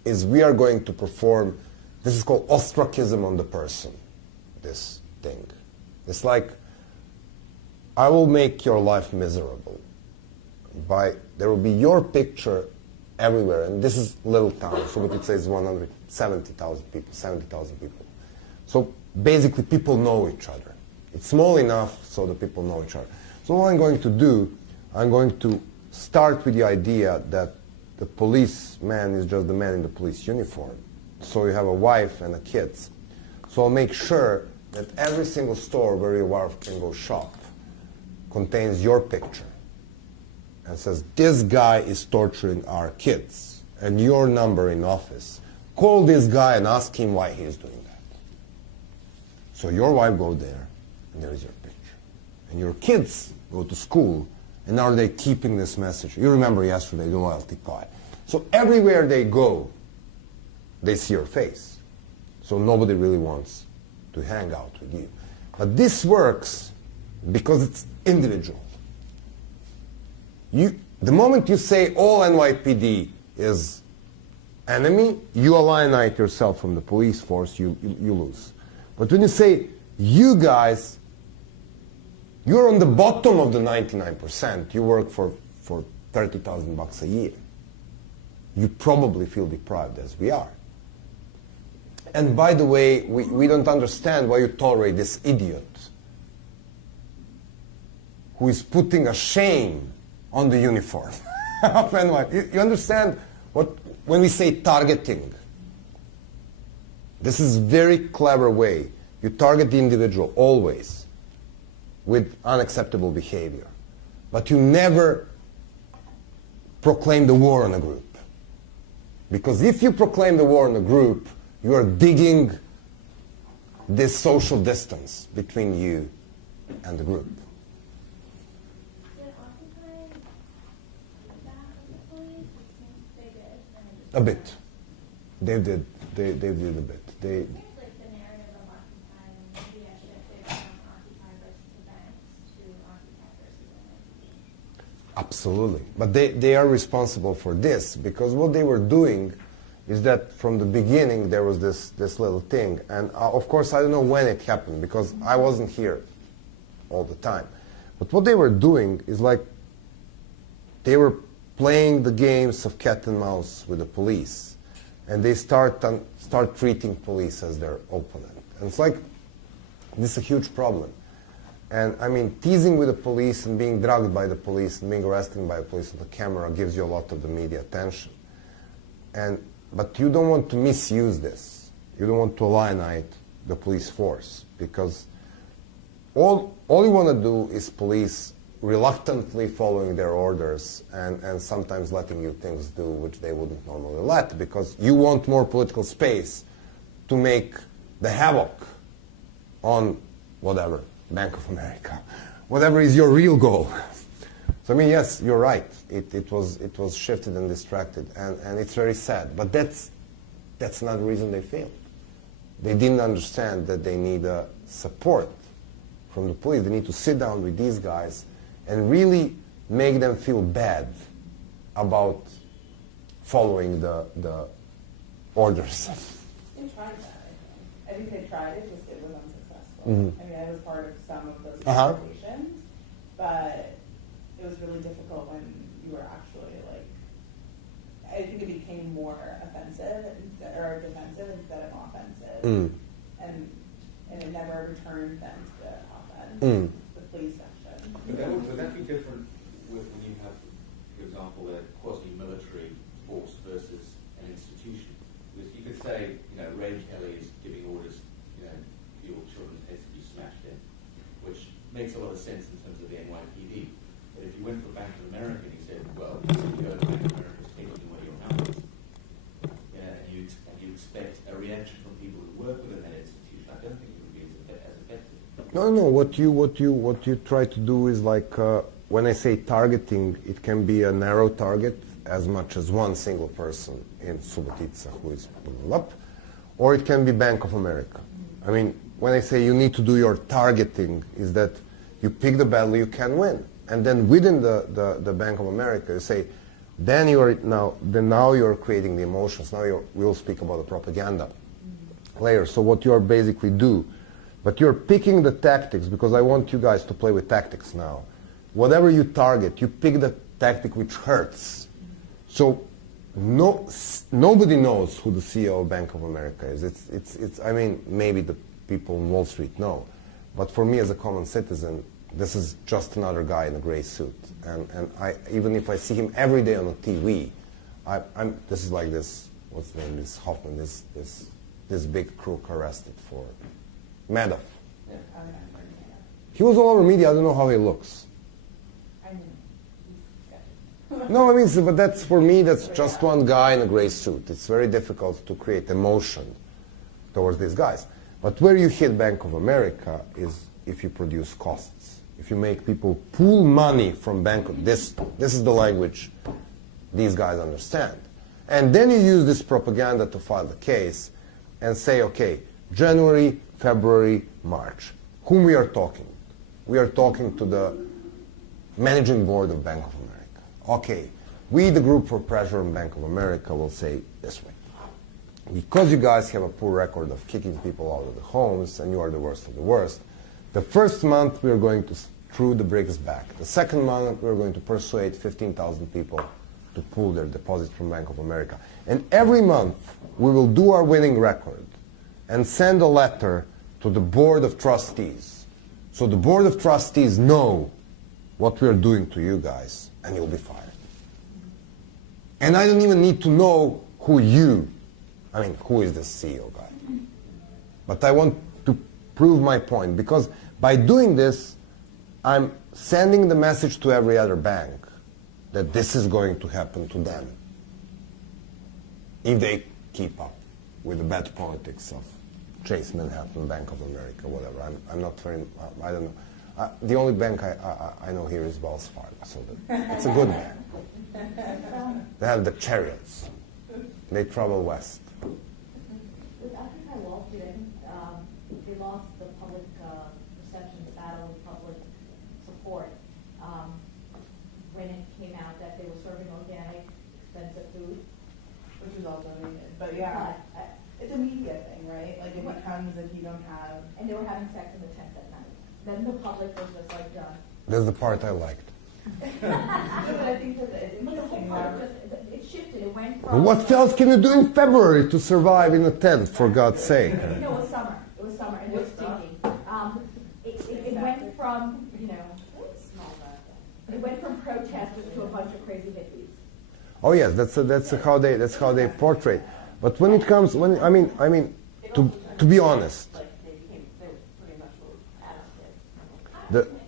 is we are going to perform, this is called ostracism on the person, this thing. It's like, I will make your life miserable by, there will be your picture everywhere, and this is little town. Subotica is 170,000 people, 70,000 people. So basically people know each other. It's small enough so that people know each other. So what I'm going to do, I'm going to start with the idea that the policeman is just the man in the police uniform. So you have a wife and a kids. So I'll make sure that every single store where your wife can go shop contains your picture and says, this guy is torturing our kids, and your number in office. Call this guy and ask him why he is doing that. So your wife goes there, and there is your picture. And your kids go to school, and are they keeping this message? You remember yesterday, the loyalty card. So everywhere they go, they see your face. So nobody really wants to hang out with you. But this works because it's individual. The moment you say all NYPD is enemy, you alienate yourself from the police force, you lose. But when you say, you guys, you're on the bottom of the 99%, you work for $30,000 a year, you probably feel deprived, as we are. And by the way, we don't understand why you tolerate this idiot who is putting a shame on the uniform. You understand when we say targeting? This is a very clever way. You target the individual always with unacceptable behavior. But you never proclaim the war on a group. Because if you proclaim the war on a group, you are digging this social distance between you and the group. A bit. They did a bit. They, Like the narrative of Occupy maybe I shifted from Occupy versus events to Occupy versus events. absolutely. But they are responsible for this, because what they were doing is that from the beginning there was this little thing. And of course I don't know when it happened, because I wasn't here all the time. But what they were doing is like they were playing the games of cat and mouse with the police. and they start treating police as their opponent. And it's like, this is a huge problem. And I mean, teasing with the police and being drugged by the police and being arrested by the police on the camera gives you a lot of the media attention. But you don't want to misuse this. You don't want to alienate the police force, because all you want to do is police reluctantly following their orders and sometimes letting you things do which they wouldn't normally let, because you want more political space to make the havoc on whatever, Bank of America, whatever is your real goal. So I mean, yes, you're right. It was shifted and distracted, and it's very sad. But that's not the reason they failed. They didn't understand that they need support from the police. They need to sit down with these guys and really make them feel bad about following the orders. They tried that, I think they tried it, just it was unsuccessful. Mm-hmm. I mean, I was part of some of those Uh-huh. conversations, but it was really difficult when you were actually like, I think it became more offensive or defensive instead of offensive, and it never returned them to the offense, the police section. But would that be different when you have, for example, a quasi-military force versus an institution? Because you could say, Ray Kelly is giving orders, your children's heads to be smashed in, which makes a lot of sense in terms of the NYPD. But if you went for Bank of America and you said, well, the CEO of Bank of America is taking away your house, and you expect a reaction from people who work within that institution, I don't think it would be as effective. No. What you try to do is like, when I say targeting, it can be a narrow target as much as one single person in Subotica who is pulling up, or it can be Bank of America. I mean, when I say you need to do your targeting, is that you pick the battle you can win, and then within the Bank of America, you say, then now you're creating the emotions. Now we'll speak about the propaganda later. So what you are basically do, but you're picking the tactics, because I want you guys to play with tactics now. Whatever you target, you pick the tactic which hurts. So nobody knows who the CEO of Bank of America is. It's I mean, maybe the people in Wall Street know, but for me as a common citizen, this is just another guy in a gray suit. And I, even if I see him every day on the TV, this is like this, what's the name, this Hoffman, this big crook arrested for Madoff. Yeah. He was all over media. I don't know how he looks. No, I mean, but that's, for me, that's just one guy in a gray suit. It's very difficult to create emotion towards these guys. But where you hit Bank of America is if you produce costs. If you make people pool money from this is the language these guys understand. And then you use this propaganda to file the case and say, okay, January, February, March. Whom we are talking? We are talking to the managing board of Bank of America. Okay, we, the group for pressure on Bank of America, will say this way. Because you guys have a poor record of kicking people out of the homes and you are the worst of the worst, the first month we are going to screw the bricks back. The second month we are going to persuade 15,000 people to pull their deposits from Bank of America. And every month we will do our winning record and send a letter to the board of trustees. So the board of trustees know what we are doing to you guys, and you'll be fired. And I don't even need to know who is the CEO guy. But I want to prove my point, because by doing this, I'm sending the message to every other bank that this is going to happen to them if they keep up with the bad politics of Chase Manhattan, Bank of America, whatever. I'm not very, I don't know. The only bank I know here is Wells Fargo, so it's a good bank. They have the chariots. They travel west. With Occupy Wall Street, I think they lost the public perception, the battle of public support when it came out that they were serving organic, expensive food. Which is all donated. But yeah, it's a media thing, right? Like it becomes if you don't have... And they were having sex in the tent at night. Then the public was just like done. That's the part I liked. But I think that it's interesting. It shifted. It went from. What else can you do in February to survive in a tent, for God's sake? No, it was summer. It was summer, and it was stinking. It went from, it went from protesters to a bunch of crazy hippies. Oh yes, that's how they portray. But when it comes, I mean, to be honest, They were pretty much advocates. the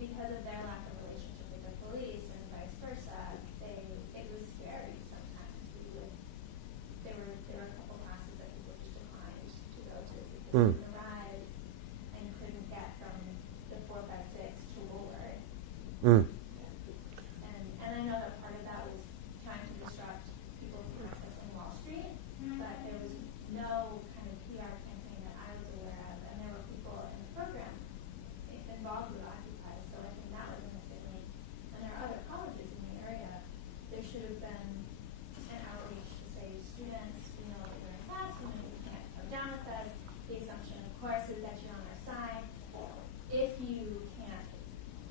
because of their lack of relationship with the police and vice versa, it was scary sometimes. There were a couple classes that people just declined to go to because of the ride and couldn't get from the 456 to Woolward. And I know that part of that was trying to disrupt people from accessing Wall Street, but there was no kind of PR campaign that I was aware of, and there were people in the program involved with Occupy, so I think that was a mistake. And there are other colleges in the area. There should have been an outreach to say, students, we know that you're in class, we know you can't come down with us. The assumption, of course, is that you're on our side. If you can't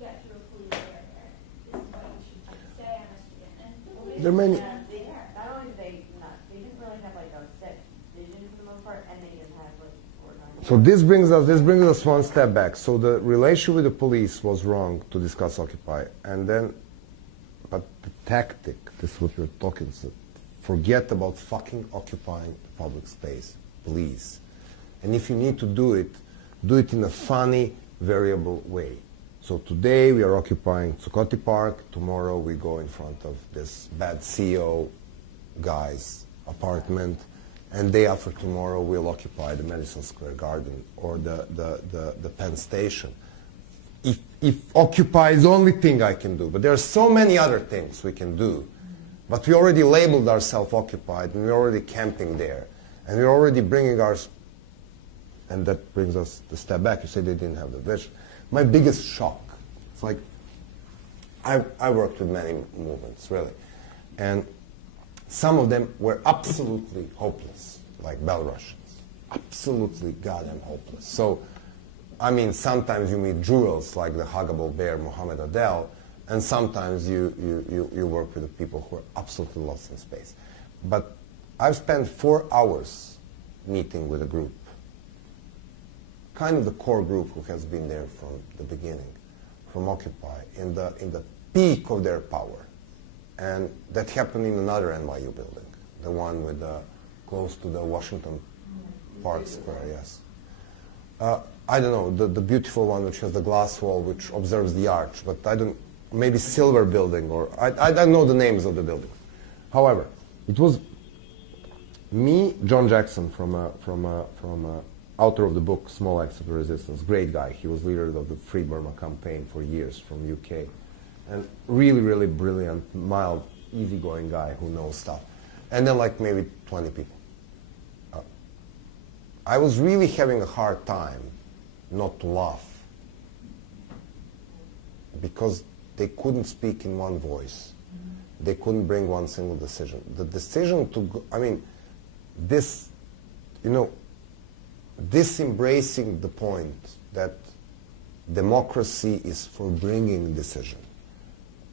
get through a police barrier, this is what you should say on a student. And there are many. Not only did they didn't really have like a set vision for the most part, and they didn't have like organized. So this brings us one step back. So the relationship with the police was wrong to discuss Occupy, and then, but the tactic, this is what we're talking. So forget about fucking occupying the public space, please. And if you need to do it in a funny, variable way. So today we are occupying Zuccotti Park. Tomorrow we go in front of this bad CEO guy's apartment. And day after tomorrow, we'll occupy the Madison Square Garden or the Penn Station. If occupy is the only thing I can do, but there are so many other things we can do. But we already labeled ourselves occupied, and we're already camping there. And we're already bringing our... And that brings us the step back. You say they didn't have the vision. My biggest shock, it's like, I worked with many movements, really. And some of them were absolutely hopeless, like Belarusians. Absolutely goddamn hopeless. So, I mean, sometimes you meet jewels like the huggable bear Mohammed Adel, and sometimes you work with the people who are absolutely lost in space. But I've spent 4 hours meeting with a group, kind of the core group who has been there from the beginning, from Occupy, in the peak of their power. And that happened in another NYU building, the one with close to the Washington Park Square, yes. I don't know, the beautiful one which has the glass wall which observes the arch, but I don't, maybe Silver Building, or I don't know the names of the buildings. However, it was me, John Jackson, from author of the book Small Acts of Resistance, great guy. He was leader of the Free Burma campaign for years from UK. And really, really brilliant, mild, easygoing guy who knows stuff. And then like maybe 20 people. I was really having a hard time not to laugh because they couldn't speak in one voice. They couldn't bring one single decision. The decision to go, I mean, this, you know, this embracing the point that democracy is for bringing decision.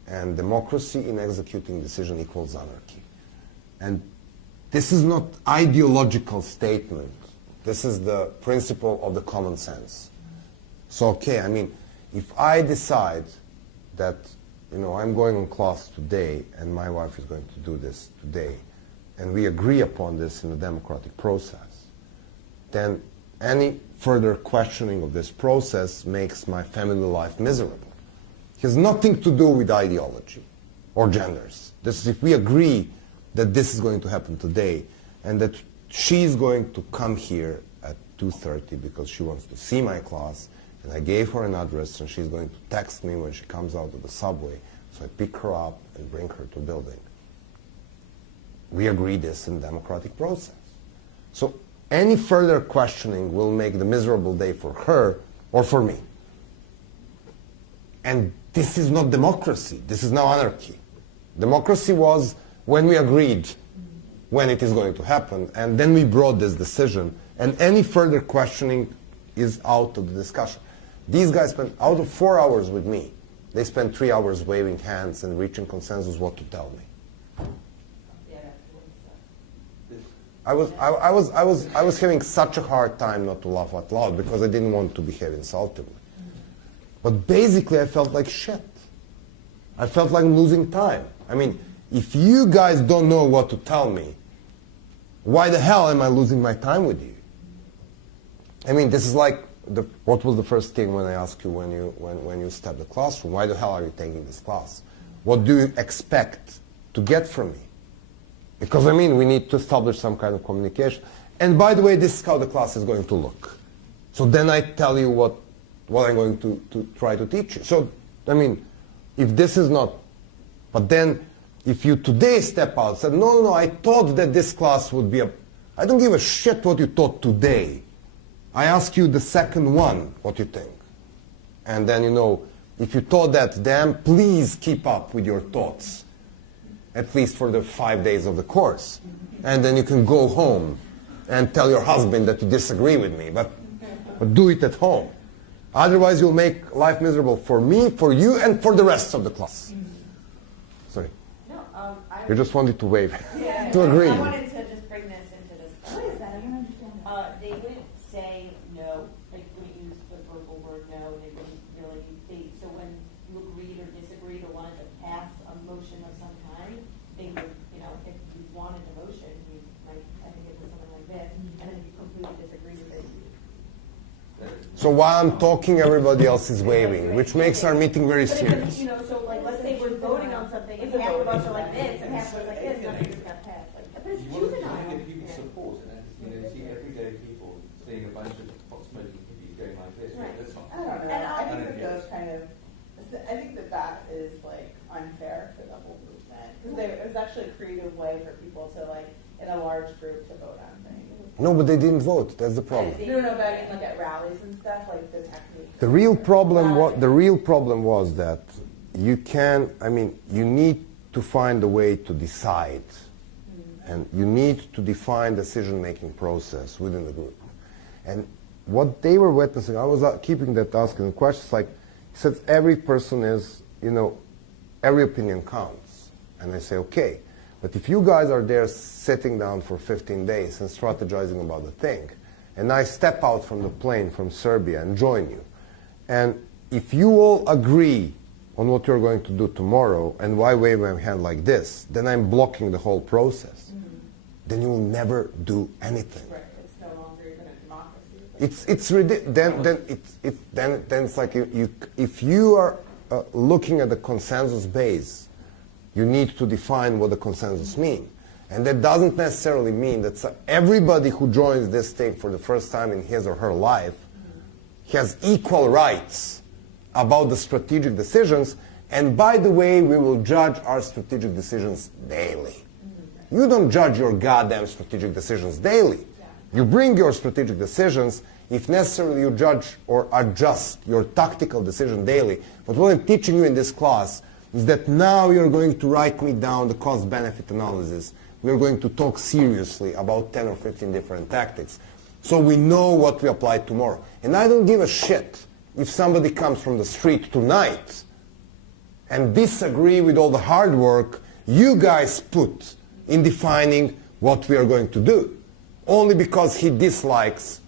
And democracy in executing decision equals anarchy. And this is not ideological statement. This is the principle of the common sense. So, okay, I mean, if I decide that, you know, I'm going on class today and my wife is going to do this today, and we agree upon this in the democratic process, then any further questioning of this process makes my family life miserable. It has nothing to do with ideology or genders. This is if we agree that this is going to happen today and that she's going to come here at 2:30 because she wants to see my class, and I gave her an address, and she's going to text me when she comes out of the subway. So I pick her up and bring her to the building. We agree this in democratic process. So any further questioning will make the miserable day for her or for me. And this is not democracy. This is now anarchy. Democracy was when we agreed when it is going to happen, and then we brought this decision, and any further questioning is out of the discussion. These guys spent, out of 4 hours with me, they spent 3 hours waving hands and reaching consensus what to tell me. I was having such a hard time not to laugh out loud because I didn't want to behave insultingly. But basically I felt like shit. I felt like I'm losing time. I mean, if you guys don't know what to tell me, why the hell am I losing my time with you? I mean, this is like, what was the first thing when I asked you when you stepped the classroom? Why the hell are you taking this class? What do you expect to get from me? Because, I mean, we need to establish some kind of communication. And by the way, this is how the class is going to look. So then I tell you what I'm going to try to teach you. So, I mean, if this is not, but then if you today step out and say, no, I thought that this class would be I don't give a shit what you thought today. I ask you the second one, what you think. And then, if you thought that, then please keep up with your thoughts, at least for the 5 days of the course. And then you can go home and tell your husband that you disagree with me, but do it at home. Otherwise, you'll make life miserable for me, for you, and for the rest of the class. Sorry. No, You just wanted to wave, yeah, to agree. I wanted to just bring this into this. What is that? I don't understand. They wouldn't say no, like wouldn't use the verbal word no. They wouldn't really. So when you agreed or disagreed or wanted to pass a motion of some kind, they would, if you wanted a motion, you might, I think it was something like this, and then if you completely disagreed with it, So while I'm talking, everybody else is waving, which makes our meeting very serious. So like, let's say we're voting on something, and half of us are like this, and half of us are like this, nothing just got passed. But it's juvenile. You get people support, and you see everyday people seeing a bunch of pot-smoking hippies going like this. Right. That's not. I don't know. And I think that those kind of, I think that is like unfair for the whole movement because it was actually a creative way for people to like in a large group to vote on things. No, but they didn't vote. That's the problem. No, but I mean like at rallies and stuff, like the technique. The real problem was that you need to find a way to decide, and you need to define decision-making process within the group. And what they were witnessing, I was keeping that asking questions like, he said every person is, every opinion counts. And I say, okay, but if you guys are there sitting down for 15 days and strategizing about the thing, and I step out from the plane from Serbia and join you, and if you all agree on what you're going to do tomorrow, and why wave my hand like this, then I'm blocking the whole process. Then you will never do anything. Right, it's no longer even a democracy. It's then it's like if you are looking at the consensus base, you need to define what the consensus means. And that doesn't necessarily mean that everybody who joins this thing for the first time in his or her life has equal rights about the strategic decisions. And by the way, we will judge our strategic decisions daily. You don't judge your goddamn strategic decisions daily. You bring your strategic decisions. If necessary, you judge or adjust your tactical decision daily. But what I'm teaching you in this class is that now you're going to write me down the cost-benefit analysis. We're going to talk seriously about 10 or 15 different tactics so we know what we apply tomorrow. And I don't give a shit if somebody comes from the street tonight and disagree with all the hard work you guys put in defining what we are going to do, only because he dislikes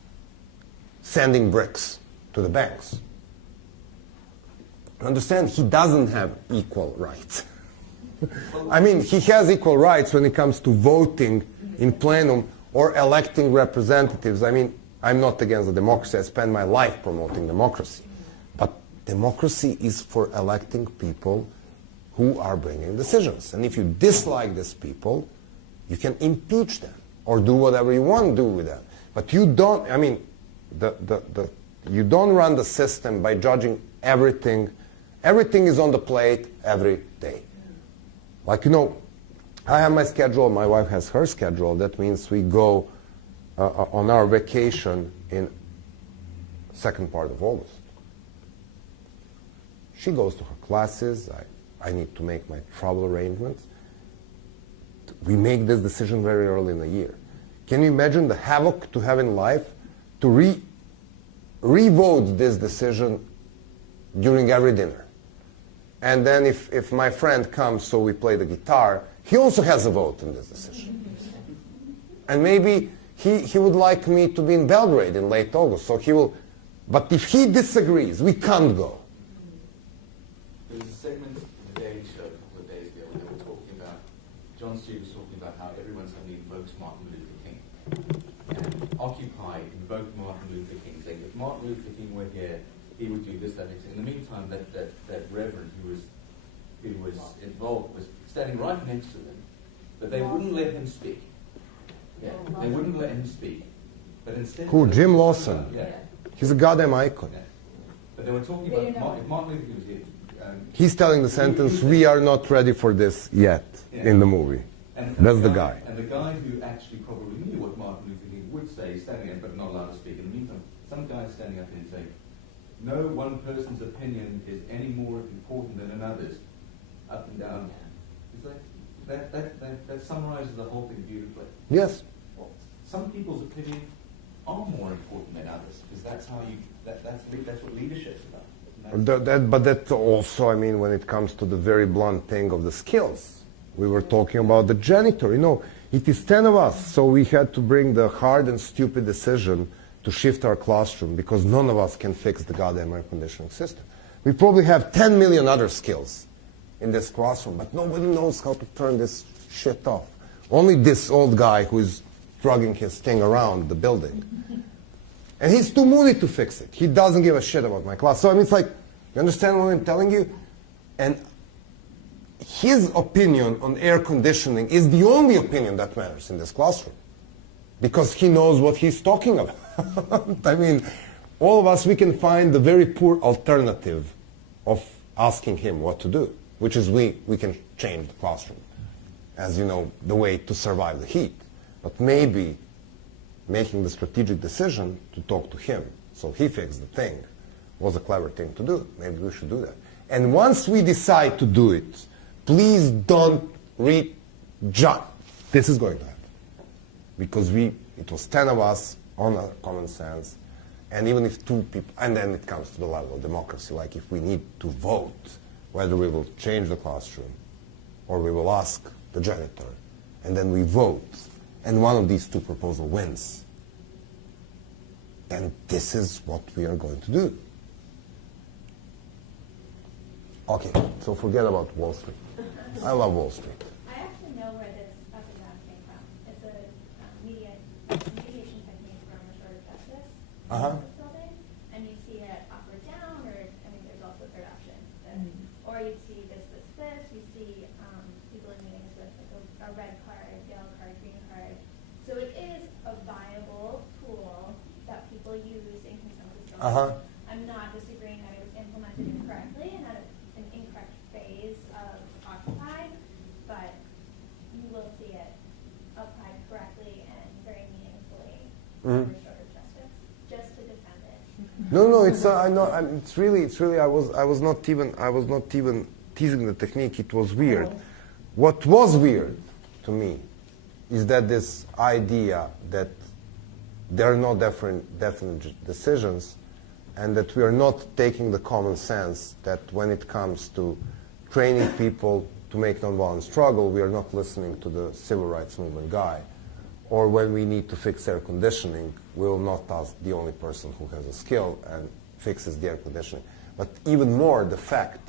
sending bricks to the banks. Understand? He doesn't have equal rights. I mean, he has equal rights when it comes to voting in plenum or electing representatives. I mean, I'm not against the democracy. I spend my life promoting democracy. But democracy is for electing people who are bringing decisions. And if you dislike these people, you can impeach them or do whatever you want to do with them. But you don't, I mean, you don't run the system by judging everything. Everything is on the plate every day. Like, you know, I have my schedule, my wife has her schedule. That means we go on our vacation in second part of August. She goes to her classes. I need to make my travel arrangements. We make this decision very early in the year. Can you imagine the havoc to have in life to re-vote this decision during every dinner? And then if my friend comes, so we play the guitar, he also has a vote in this decision. And maybe he would like me to be in Belgrade in late August, so he will, but if he disagrees, we can't go. There was a segment of the Daily Show a couple of days ago where they were talking about, John Stewart was talking about how everyone suddenly invokes Martin Luther King. And Occupy invoked Martin Luther King, saying if Martin Luther King were here, he would do this, that, and this. In the meantime, that reverend who was involved was standing right next to them, but they wouldn't let him speak. Yeah, they wouldn't let him speak. But instead, Who? Jim Lawson? Yeah. He's a goddamn icon. Yeah. But they were talking about if Martin Luther King was here. He's telling the sentence, "We are not ready for this yet," in the movie. And that's the guy. And the guy who actually probably knew what Martin Luther King would say, standing there but not allowed to speak. In the meantime, some guy is standing up and saying, "No one person's opinion is any more important than another's," up and down. It's like that summarizes the whole thing beautifully. Yes. Well, some people's opinion are more important than others because that's how you. That's what leadership's about. But that also, I mean, when it comes to the very blunt thing of the skills, we were talking about the janitor. You know, it is 10 of us, so we had to bring the hard and stupid decision to shift our classroom because none of us can fix the goddamn air conditioning system. We probably have 10 million other skills in this classroom, but nobody knows how to turn this shit off. Only this old guy who is dragging his thing around the building. And he's too moody to fix it. He doesn't give a shit about my class. So I mean, it's like, you understand what I'm telling you? And his opinion on air conditioning is the only opinion that matters in this classroom. Because he knows what he's talking about. I mean, all of us, we can find the very poor alternative of asking him what to do, which is we can change the classroom as, you know, the way to survive the heat. But maybe making the strategic decision to talk to him so he fixed the thing was a clever thing to do. Maybe we should do that. And once we decide to do it, please don't re-judge. This is going to happen. Because it was 10 of us on a common sense, and even if 2 people, and then it comes to the level of democracy, like if we need to vote whether we will change the classroom or we will ask the janitor, and then we vote, and one of these 2 proposals wins, then this is what we are going to do. Okay, so forget about Wall Street. I love Wall Street. I actually know where this up and down came from. It's a mediation technique from restorative justice building, and you see it up or down, or I mean, there's also third option, or you see this. You see people in meetings with like a red card, yellow card, green card. So it is a viable tool that people use in consensus building. I'm not disagreeing that it was implemented incorrectly and at an incorrect phase of Occupy, but you will see it applied correctly and very meaningfully in restorative justice, just to defend it. No, it's I know. It's really. I was not even teasing the technique. It was weird. What was weird to me is that this idea that there are no definite decisions, and that we are not taking the common sense that when it comes to training people to make nonviolent struggle, we are not listening to the civil rights movement guy. Or when we need to fix air conditioning, we will not ask the only person who has a skill and fixes the air conditioning. But even more, the fact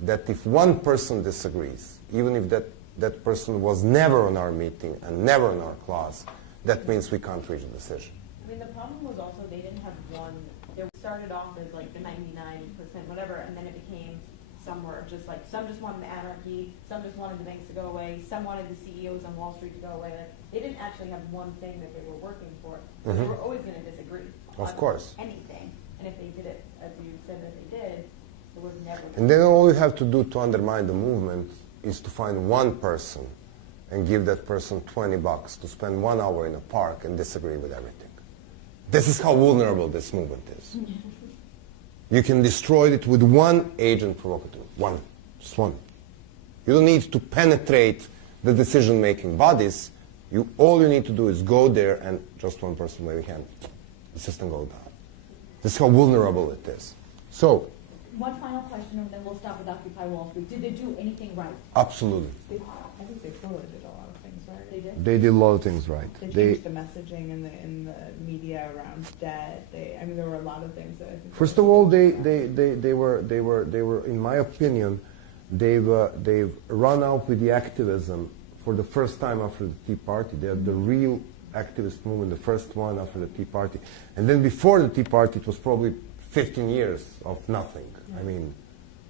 that if one person disagrees, even if that person was never on our meeting and never in our class, that means we can't reach a decision. I mean, the problem was also they didn't have one. They started off as like the 99% whatever, and then it became some were just like, some just wanted anarchy, some just wanted the banks to go away, some wanted the CEOs on Wall Street to go away. Like, they didn't actually have one thing that they were working for. They were always going to disagree Of course. anything. And if they did it, as you said that they did, it was never. And then all you have to do to undermine the movement is to find one person and give that person $20 to spend 1 hour in a park and disagree with everything. This is how vulnerable this movement is. You can destroy it with one agent provocateur. One. Just one. You don't need to penetrate the decision-making bodies. All you need to do is go there and just one person waving hand. The system goes down. This is how vulnerable it is. So, One final question, and then we'll stop with Occupy Wall Street. Did they do anything right? absolutely. I think they totally did a lot of things right. They did? They did a lot of things right. They changed the messaging in the media around debt. I mean, there were a lot of things that I think. First of all, they were, in my opinion, they've run out with the activism for the first time after the Tea Party. They had the real activist movement, the first one after the Tea Party. And then before the Tea Party, it was probably 15 years of nothing. I mean,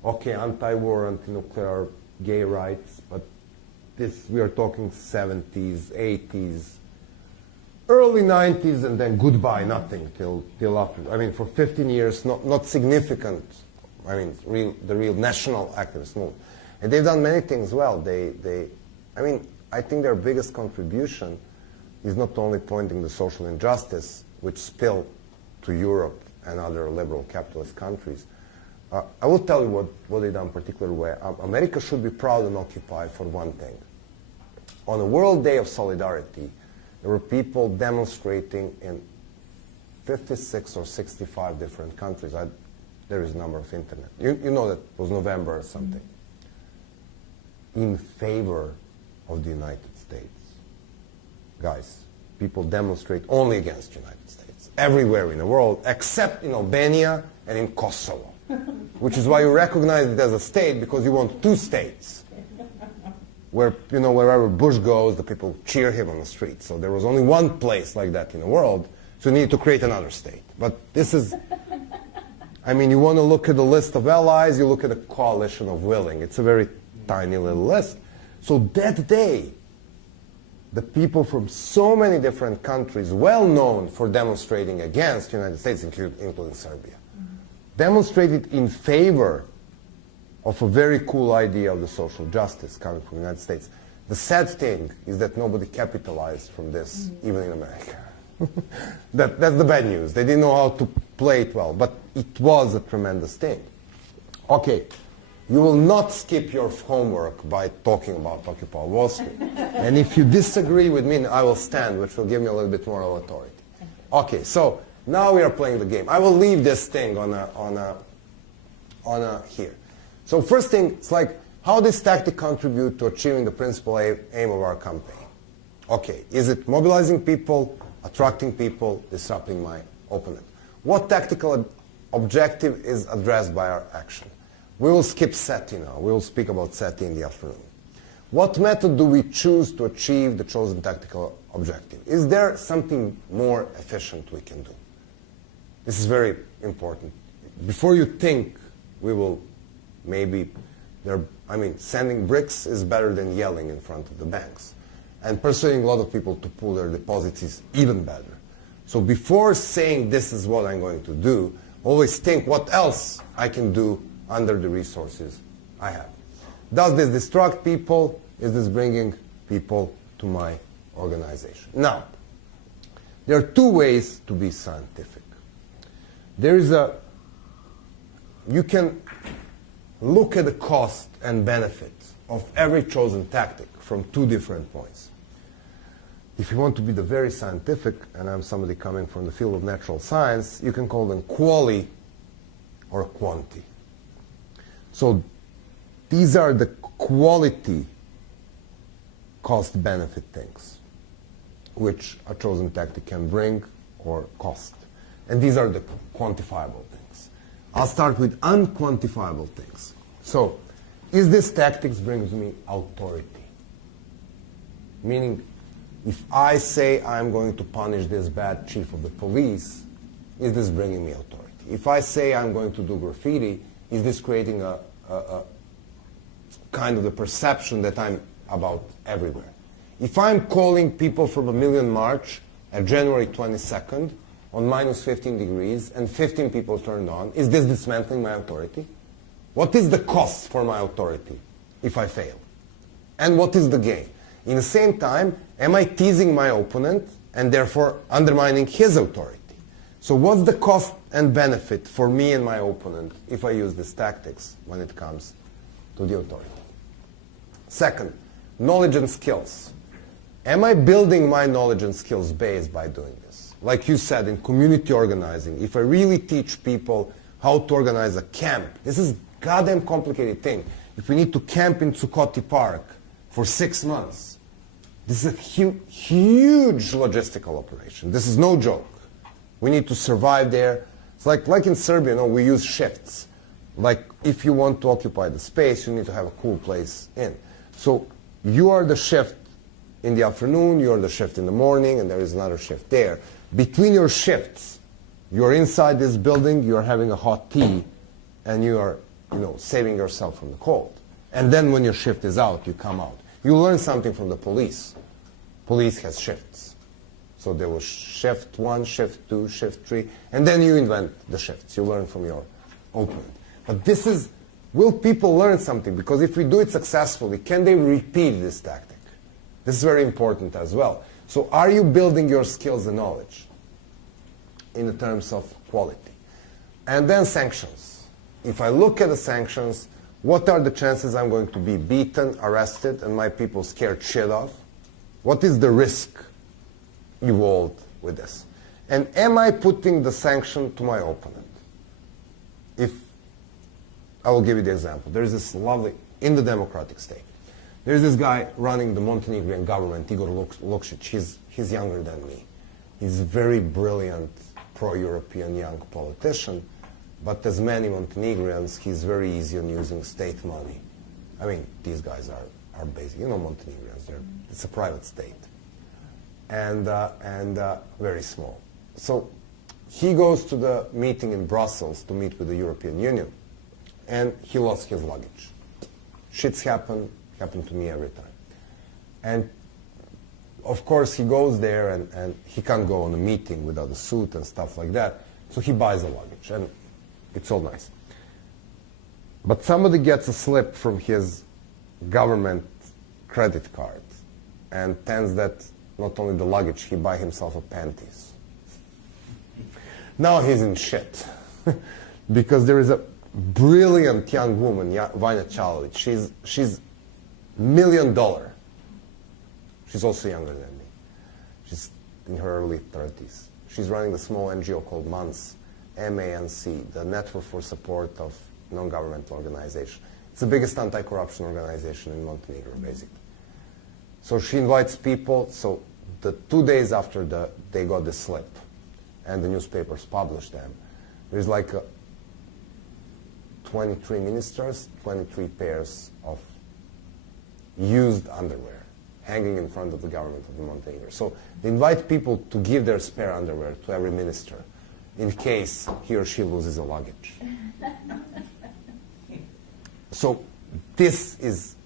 okay, anti-war, anti-nuclear, gay rights, but we are talking 70s, 80s, early 90s, and then goodbye, nothing till after. I mean, for 15 years, not significant. I mean, the real national activist movement. And they've done many things well. I think their biggest contribution is not only pointing the social injustice, which spilled to Europe and other liberal capitalist countries. I will tell you what they done in a particular way. America should be proud and Occupy for one thing. On the World Day of Solidarity, there were people demonstrating in 56 or 65 different countries. There is a number of internet. You know that it was November or something. In favor of the United States. Guys, people demonstrate only against the United States. Everywhere in the world, except in Albania and in Kosovo. Which is why you recognize it as a state, because you want two states. Where, wherever Bush goes, the people cheer him on the street. So there was only one place like that in the world, so you need to create another state. But this is, you want to look at the list of allies, you look at the coalition of willing. It's a very tiny little list. So that day, the people from so many different countries, well known for demonstrating against the United States, including Serbia, demonstrated in favor of a very cool idea of the social justice coming from the United States. The sad thing is that nobody capitalized from this, even in America. That's the bad news. They didn't know how to play it well, but it was a tremendous thing. Okay, you will not skip your homework by talking about Occupy Wall Street. And if you disagree with me, I will stand, which will give me a little bit more authority. Okay, so now we are playing the game. I will leave this thing here. So first thing, it's like, how does tactic contribute to achieving the principal aim of our campaign? Okay, is it mobilizing people, attracting people, disrupting my opponent? What tactical objective is addressed by our action? We will skip SETI now. We will speak about SETI in the afternoon. What method do we choose to achieve the chosen tactical objective? Is there something more efficient we can do? This is very important. Before you think we will sending bricks is better than yelling in front of the banks. And persuading a lot of people to pull their deposits is even better. So before saying this is what I'm going to do, always think what else I can do under the resources I have. Does this distract people? Is this bringing people to my organization? Now, there are two ways to be scientific. You can look at the cost and benefit of every chosen tactic from two different points. If you want to be the very scientific, and I'm somebody coming from the field of natural science, you can call them quali or quanti. So these are the quality cost-benefit things which a chosen tactic can bring or cost. And these are the quantifiable things. I'll start with unquantifiable things. So, is this tactics brings me authority? Meaning, if I say I'm going to punish this bad chief of the police, is this bringing me authority? If I say I'm going to do graffiti, is this creating a kind of the perception that I'm about everywhere. If I'm calling people from a million march at January 22nd on minus 15 degrees and 15 people turned on, is this dismantling my authority? What is the cost for my authority if I fail? And what is the gain? In the same time, am I teasing my opponent and therefore undermining his authority? So what's the cost and benefit for me and my opponent if I use these tactics when it comes to the authority? Second, knowledge and skills. Am I building my knowledge and skills base by doing this? Like you said, in community organizing, if I really teach people how to organize a camp, this is a goddamn complicated thing. If we need to camp in Zuccotti Park for 6 months, this is a huge logistical operation. This is no joke. We need to survive there. It's like in Serbia, we use shifts. Like if you want to occupy the space, you need to have a cool place in. So you are the shift in the afternoon, you are the shift in the morning, and there is another shift there. Between your shifts, you're inside this building, you're having a hot tea, and you are, saving yourself from the cold. And then when your shift is out, you come out. You learn something from the police. Police has shifts. So there was shift 1, shift 2, shift 3, and then you invent the shifts. You learn from your opponent. But this is, will people learn something? Because if we do it successfully, can they repeat this tactic? This is very important as well. So are you building your skills and knowledge in the terms of quality? And then sanctions. If I look at the sanctions, what are the chances I'm going to be beaten, arrested, and my people scared shit of? What is the risk involved with this? And am I putting the sanction to my opponent? I will give you the example. There is this lovely, in the democratic state, there's this guy running the Montenegrin government, Igor Lukšić. He's younger than me. He's a very brilliant pro-European young politician, but as many Montenegrins, he's very easy on using state money. I mean, these guys are basic. Montenegrins, it's a private state. And very small. So he goes to the meeting in Brussels to meet with the European Union, and he lost his luggage. Shits happened to me every time. And of course he goes there and he can't go on a meeting without a suit and stuff like that, so he buys a luggage, and it's all nice. But somebody gets a slip from his government credit card and tends that not only the luggage, he buy himself a panties. Now he's in shit. Because there is a brilliant young woman, Vanya Chalovic. She's $1 million. She's also younger than me. She's in her early 30s. She's running a small NGO called MANC, M-A-N-C, the Network for Support of Non-Governmental Organization. It's the biggest anti-corruption organization in Montenegro, basically. So she invites people. So the 2 days after they got the slip and the newspapers published them, there's like 23 ministers, 23 pairs of used underwear hanging in front of the government of the Montenegro. So they invite people to give their spare underwear to every minister in case he or she loses a luggage. So this is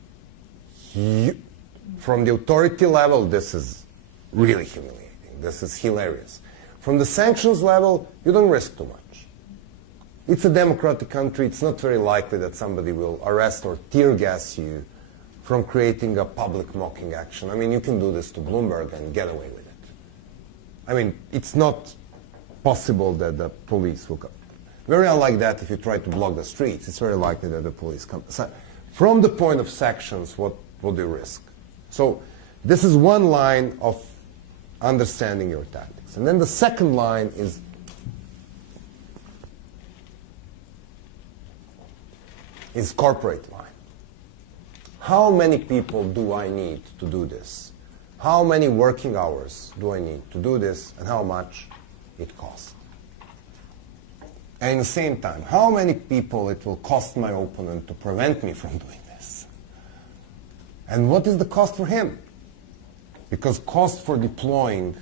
from the authority level, this is really humiliating. This is hilarious. From the sanctions level, you don't risk too much. It's a democratic country. It's not very likely that somebody will arrest or tear gas you from creating a public mocking action. I mean, you can do this to Bloomberg and get away with it. I mean, it's not possible that the police will come. Very unlike that if you try to block the streets. It's very likely that the police come. So from the point of sanctions, what do you risk? So this is one line of understanding your tactics. And then the second line is corporate line. How many people do I need to do this? How many working hours do I need to do this, and how much it costs? And at the same time, how many people it will cost my opponent to prevent me from doing this? And what is the cost for him? Because cost for deploying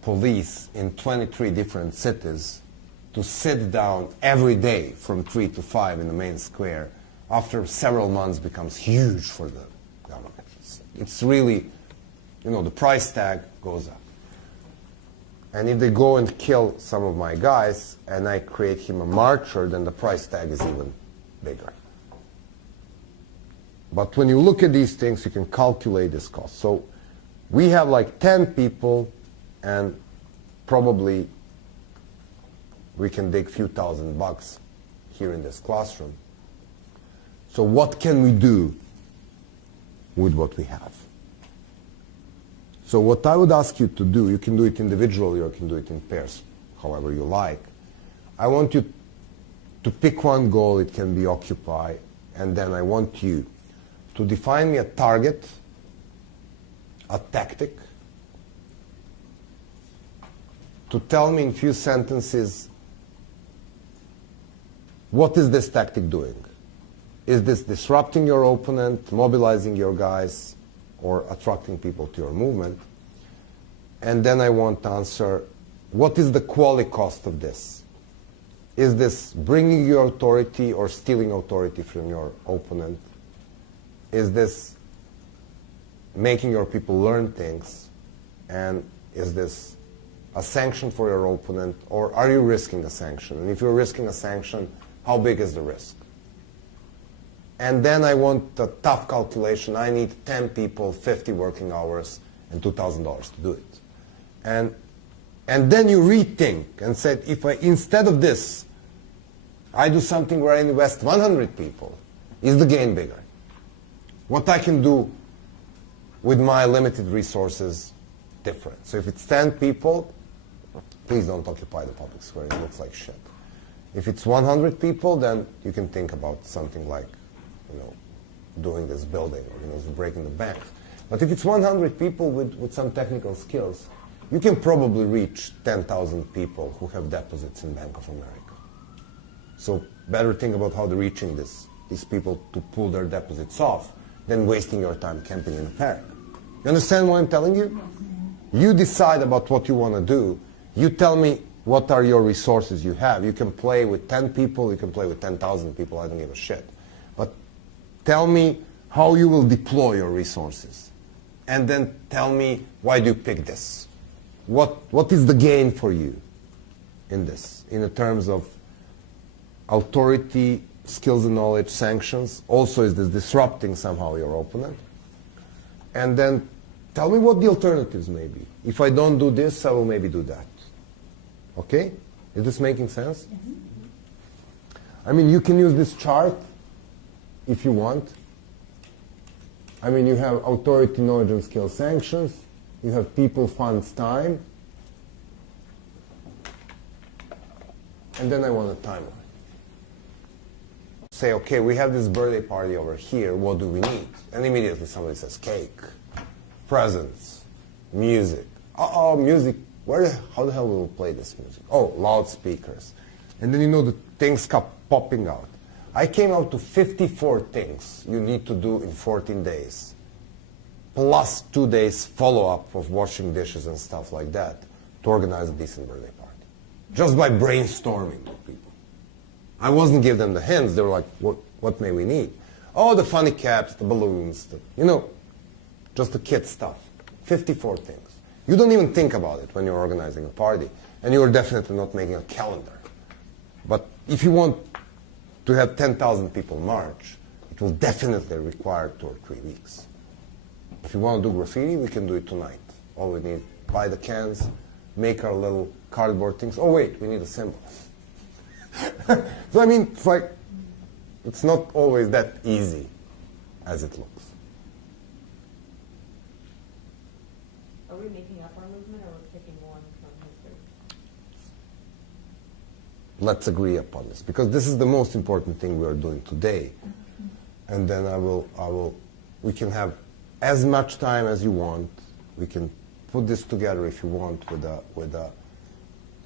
police in 23 different cities to sit down every day from 3 to 5 in the main square after several months becomes huge for the government. It's really, the price tag goes up. And if they go and kill some of my guys and I create him a martyr, then the price tag is even bigger. But when you look at these things, you can calculate this cost. So we have like 10 people, and probably we can dig a few $1,000 here in this classroom. So what can we do with what we have? So what I would ask you to do, you can do it individually or you can do it in pairs, however you like. I want you to pick one goal, it can be occupy, and then I want you to define me a target, a tactic, to tell me in few sentences, what is this tactic doing? Is this disrupting your opponent, mobilizing your guys, or attracting people to your movement? And then I want to answer, what is the quality cost of this? Is this bringing you authority or stealing authority from your opponent? Is this making your people learn things? And is this a sanction for your opponent, or are you risking a sanction? And if you're risking a sanction, how big is the risk? And then I want a tough calculation. I need 10 people, 50 working hours, and $2,000 to do it. And then you rethink and say, if I, instead of this, I do something where I invest 100 people, is the gain bigger? What I can do with my limited resources different. So if it's 10 people, please don't occupy the public square. It looks like shit. If it's 100 people, then you can think about something like, doing this building or breaking the bank. But if it's 100 people with some technical skills, you can probably reach 10,000 people who have deposits in Bank of America. So better think about how they're reaching these people to pull their deposits off than wasting your time camping in a park. You understand what I'm telling you? You decide about what you want to do. You tell me what are your resources you have. You can play with 10 people, you can play with 10,000 people, I don't give a shit. But tell me how you will deploy your resources. And then tell me, why do you pick this? What is the gain for you in this, in the terms of authority, skills and knowledge, sanctions? Also, is this disrupting somehow your opponent? And then tell me what the alternatives may be. If I don't do this, I will maybe do that. Okay? Is this making sense? I mean, you can use this chart if you want. I mean, you have authority, knowledge, and skill sanctions. You have people, funds, time. And then I want a timeline. Say, okay, we have this birthday party over here. What do we need? And immediately somebody says, cake, presents, music. Uh-oh, music. How the hell will we play this music? Oh, loudspeakers. And then the things kept popping out. I came out to 54 things you need to do in 14 days, plus 2 days follow-up of washing dishes and stuff like that to organize a decent birthday party. Just by brainstorming with people. I wasn't giving them the hints. They were like, what may we need? Oh, the funny caps, the balloons, just the kid stuff. 54 things. You don't even think about it when you're organizing a party, and you're definitely not making a calendar. But if you want to have 10,000 people march, it will definitely require 2 or 3 weeks. If you want to do graffiti, we can do it tonight. All we need, buy the cans, make our little cardboard things. Oh wait, we need a symbol. So I mean, it's not always that easy as it looks. Are we making up our movement, or are we picking one from history? Let's agree upon this, because this is the most important thing we are doing today. And then we can have as much time as you want. We can put this together if you want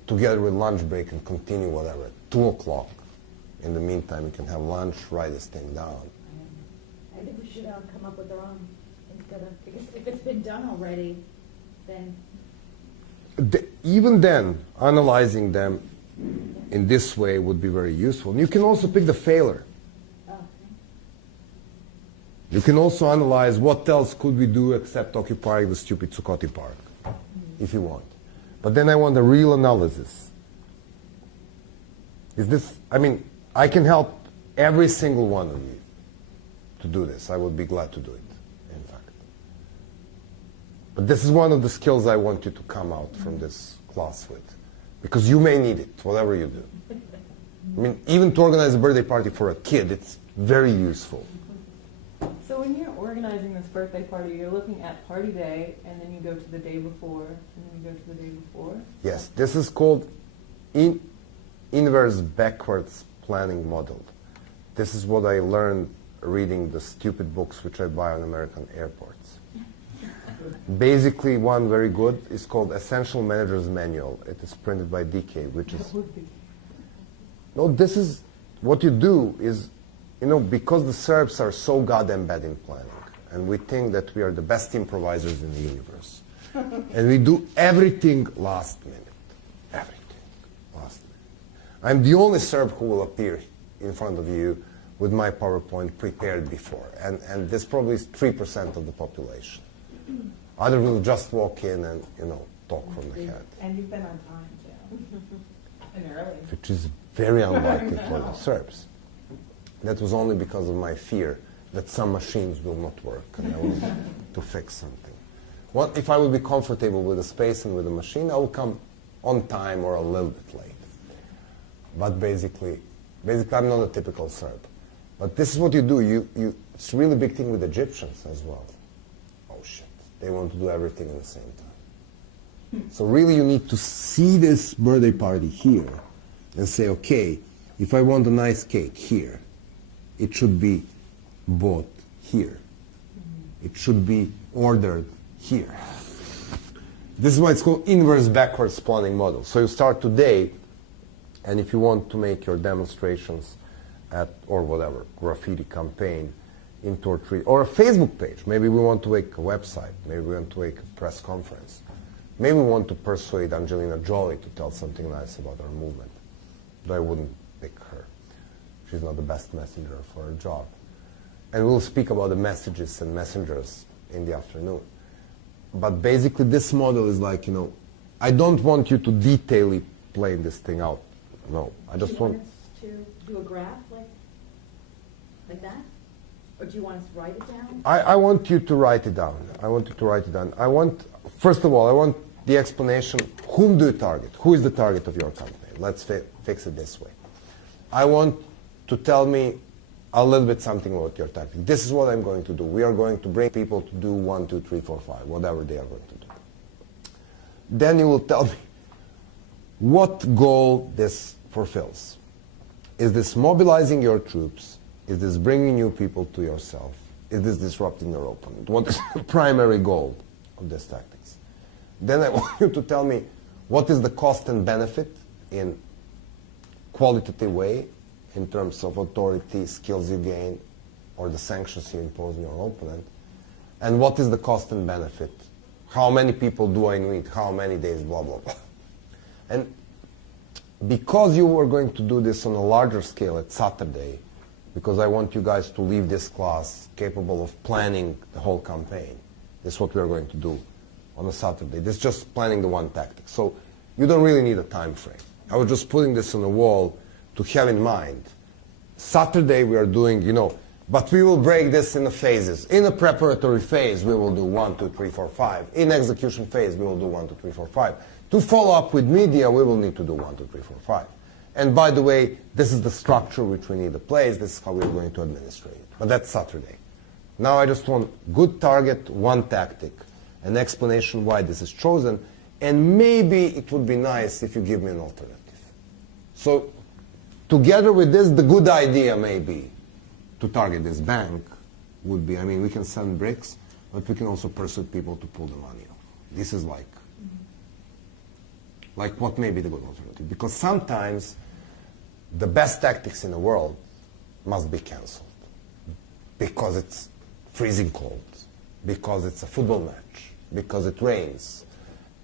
together with lunch break and continue whatever at 2 o'clock. In the meantime, you can have lunch, write this thing down. I think we should come up with our own instead of, because if it's been done already, then Even then, analyzing them in this way would be very useful. And you can also pick the failure. You can also analyze what else could we do except occupying the stupid Zuccotti Park, if you want. But then I want a real analysis. Is this, I mean, I can help every single one of you to do this. I would be glad to do it, in fact. But this is one of the skills I want you to come out from this class with. Because you may need it, whatever you do. I mean, even to organize a birthday party for a kid, it's very useful. So when you're organizing this birthday party, you're looking at party day, and then you go to the day before, and then you go to the day before? Yes, this is called inverse backwards planning model. This is what I learned reading the stupid books which I buy on American airports. Basically, one very good is called Essential Manager's Manual. It is printed by DK, which is... No, this is... What you do is, you know, because the Serbs are so goddamn bad in planning, and we think that we are the best improvisers in the universe, and we do everything last minute. Everything last minute. I'm the only Serb who will appear in front of you with my PowerPoint prepared before, and this probably is 3% of the population. Others will just walk in and, you know, talk from the head. And you've been on time, too. And early. Which is very unlikely for the Serbs. That was only because of my fear that some machines will not work and I will need to fix something. Well, if I would be comfortable with the space and with the machine, I will come on time or a little bit late. But basically I'm not a typical Serb. But this is what you do. It's a really big thing with Egyptians as well. Oh shit, they want to do everything at the same time. So really you need to see this birthday party here and say, okay, if I want a nice cake here, it should be bought here. It should be ordered here. This is why it's called inverse backwards planning model. So you start today, and if you want to make your demonstrations at, or whatever, graffiti campaign in 2 or 3, or a Facebook page. Maybe we want to make a website. Maybe we want to make a press conference. Maybe we want to persuade Angelina Jolie to tell something nice about our movement. Though I wouldn't pick her. She's not the best messenger for her job. And we'll speak about the messages and messengers in the afternoon. But basically this model is like, you know, I don't want you to detailedly plan this thing out. No, I just want... us to do a graph like that? Or do you want us to write it down? I want you to write it down. First of all, I want the explanation, whom do you target? Who is the target of your campaign? Let's fix it this way. I want to tell me a little bit something about your tactic. This is what I'm going to do. We are going to bring people to do 1, 2, 3, 4, 5, whatever they are going to do. Then you will tell me what goal this fulfills. Is this mobilizing your troops? Is this bringing new people to yourself? Is this disrupting your opponent? What is the primary goal of these tactics? Then I want you to tell me what is the cost and benefit in qualitative way in terms of authority, skills you gain, or the sanctions you impose on your opponent. And what is the cost and benefit? How many people do I need? How many days? Blah, blah, blah. And because you are going to do this on a larger scale at Saturday, because I want you guys to leave this class capable of planning the whole campaign. This is what we are going to do on a Saturday. This is just planning the one tactic. So you don't really need a time frame. I was just putting this on the wall to have in mind. Saturday we are doing, you know, but we will break this into phases. In a preparatory phase, we will do 1, 2, 3, 4, 5. In execution phase, we will do 1, 2, 3, 4, 5. To follow up with media, we will need to do 1, 2, 3, 4, 5. And by the way, this is the structure which we need to place. This is how we're going to administrate it. But that's Saturday. Now I just want good target, one tactic, an explanation why this is chosen, and maybe it would be nice if you give me an alternative. So together with this, the good idea may be to target this bank would be, I mean, we can send bricks, but we can also persuade people to pull the money off. This is like what may be the good alternative. Because sometimes the best tactics in the world must be cancelled because it's freezing cold, because it's a football match, because it rains,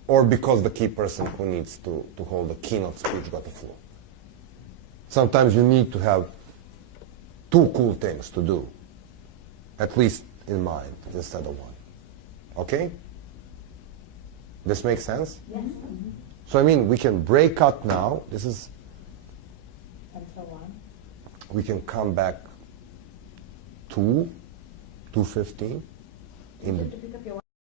or because the key person who needs to hold the keynote speech got the flu. Sometimes you need to have two cool things to do at least in mind, instead of one. Okay? This makes sense? Yes. So I mean, we can break out now. This is, Until one. we can come back 2:15 in the To pick up your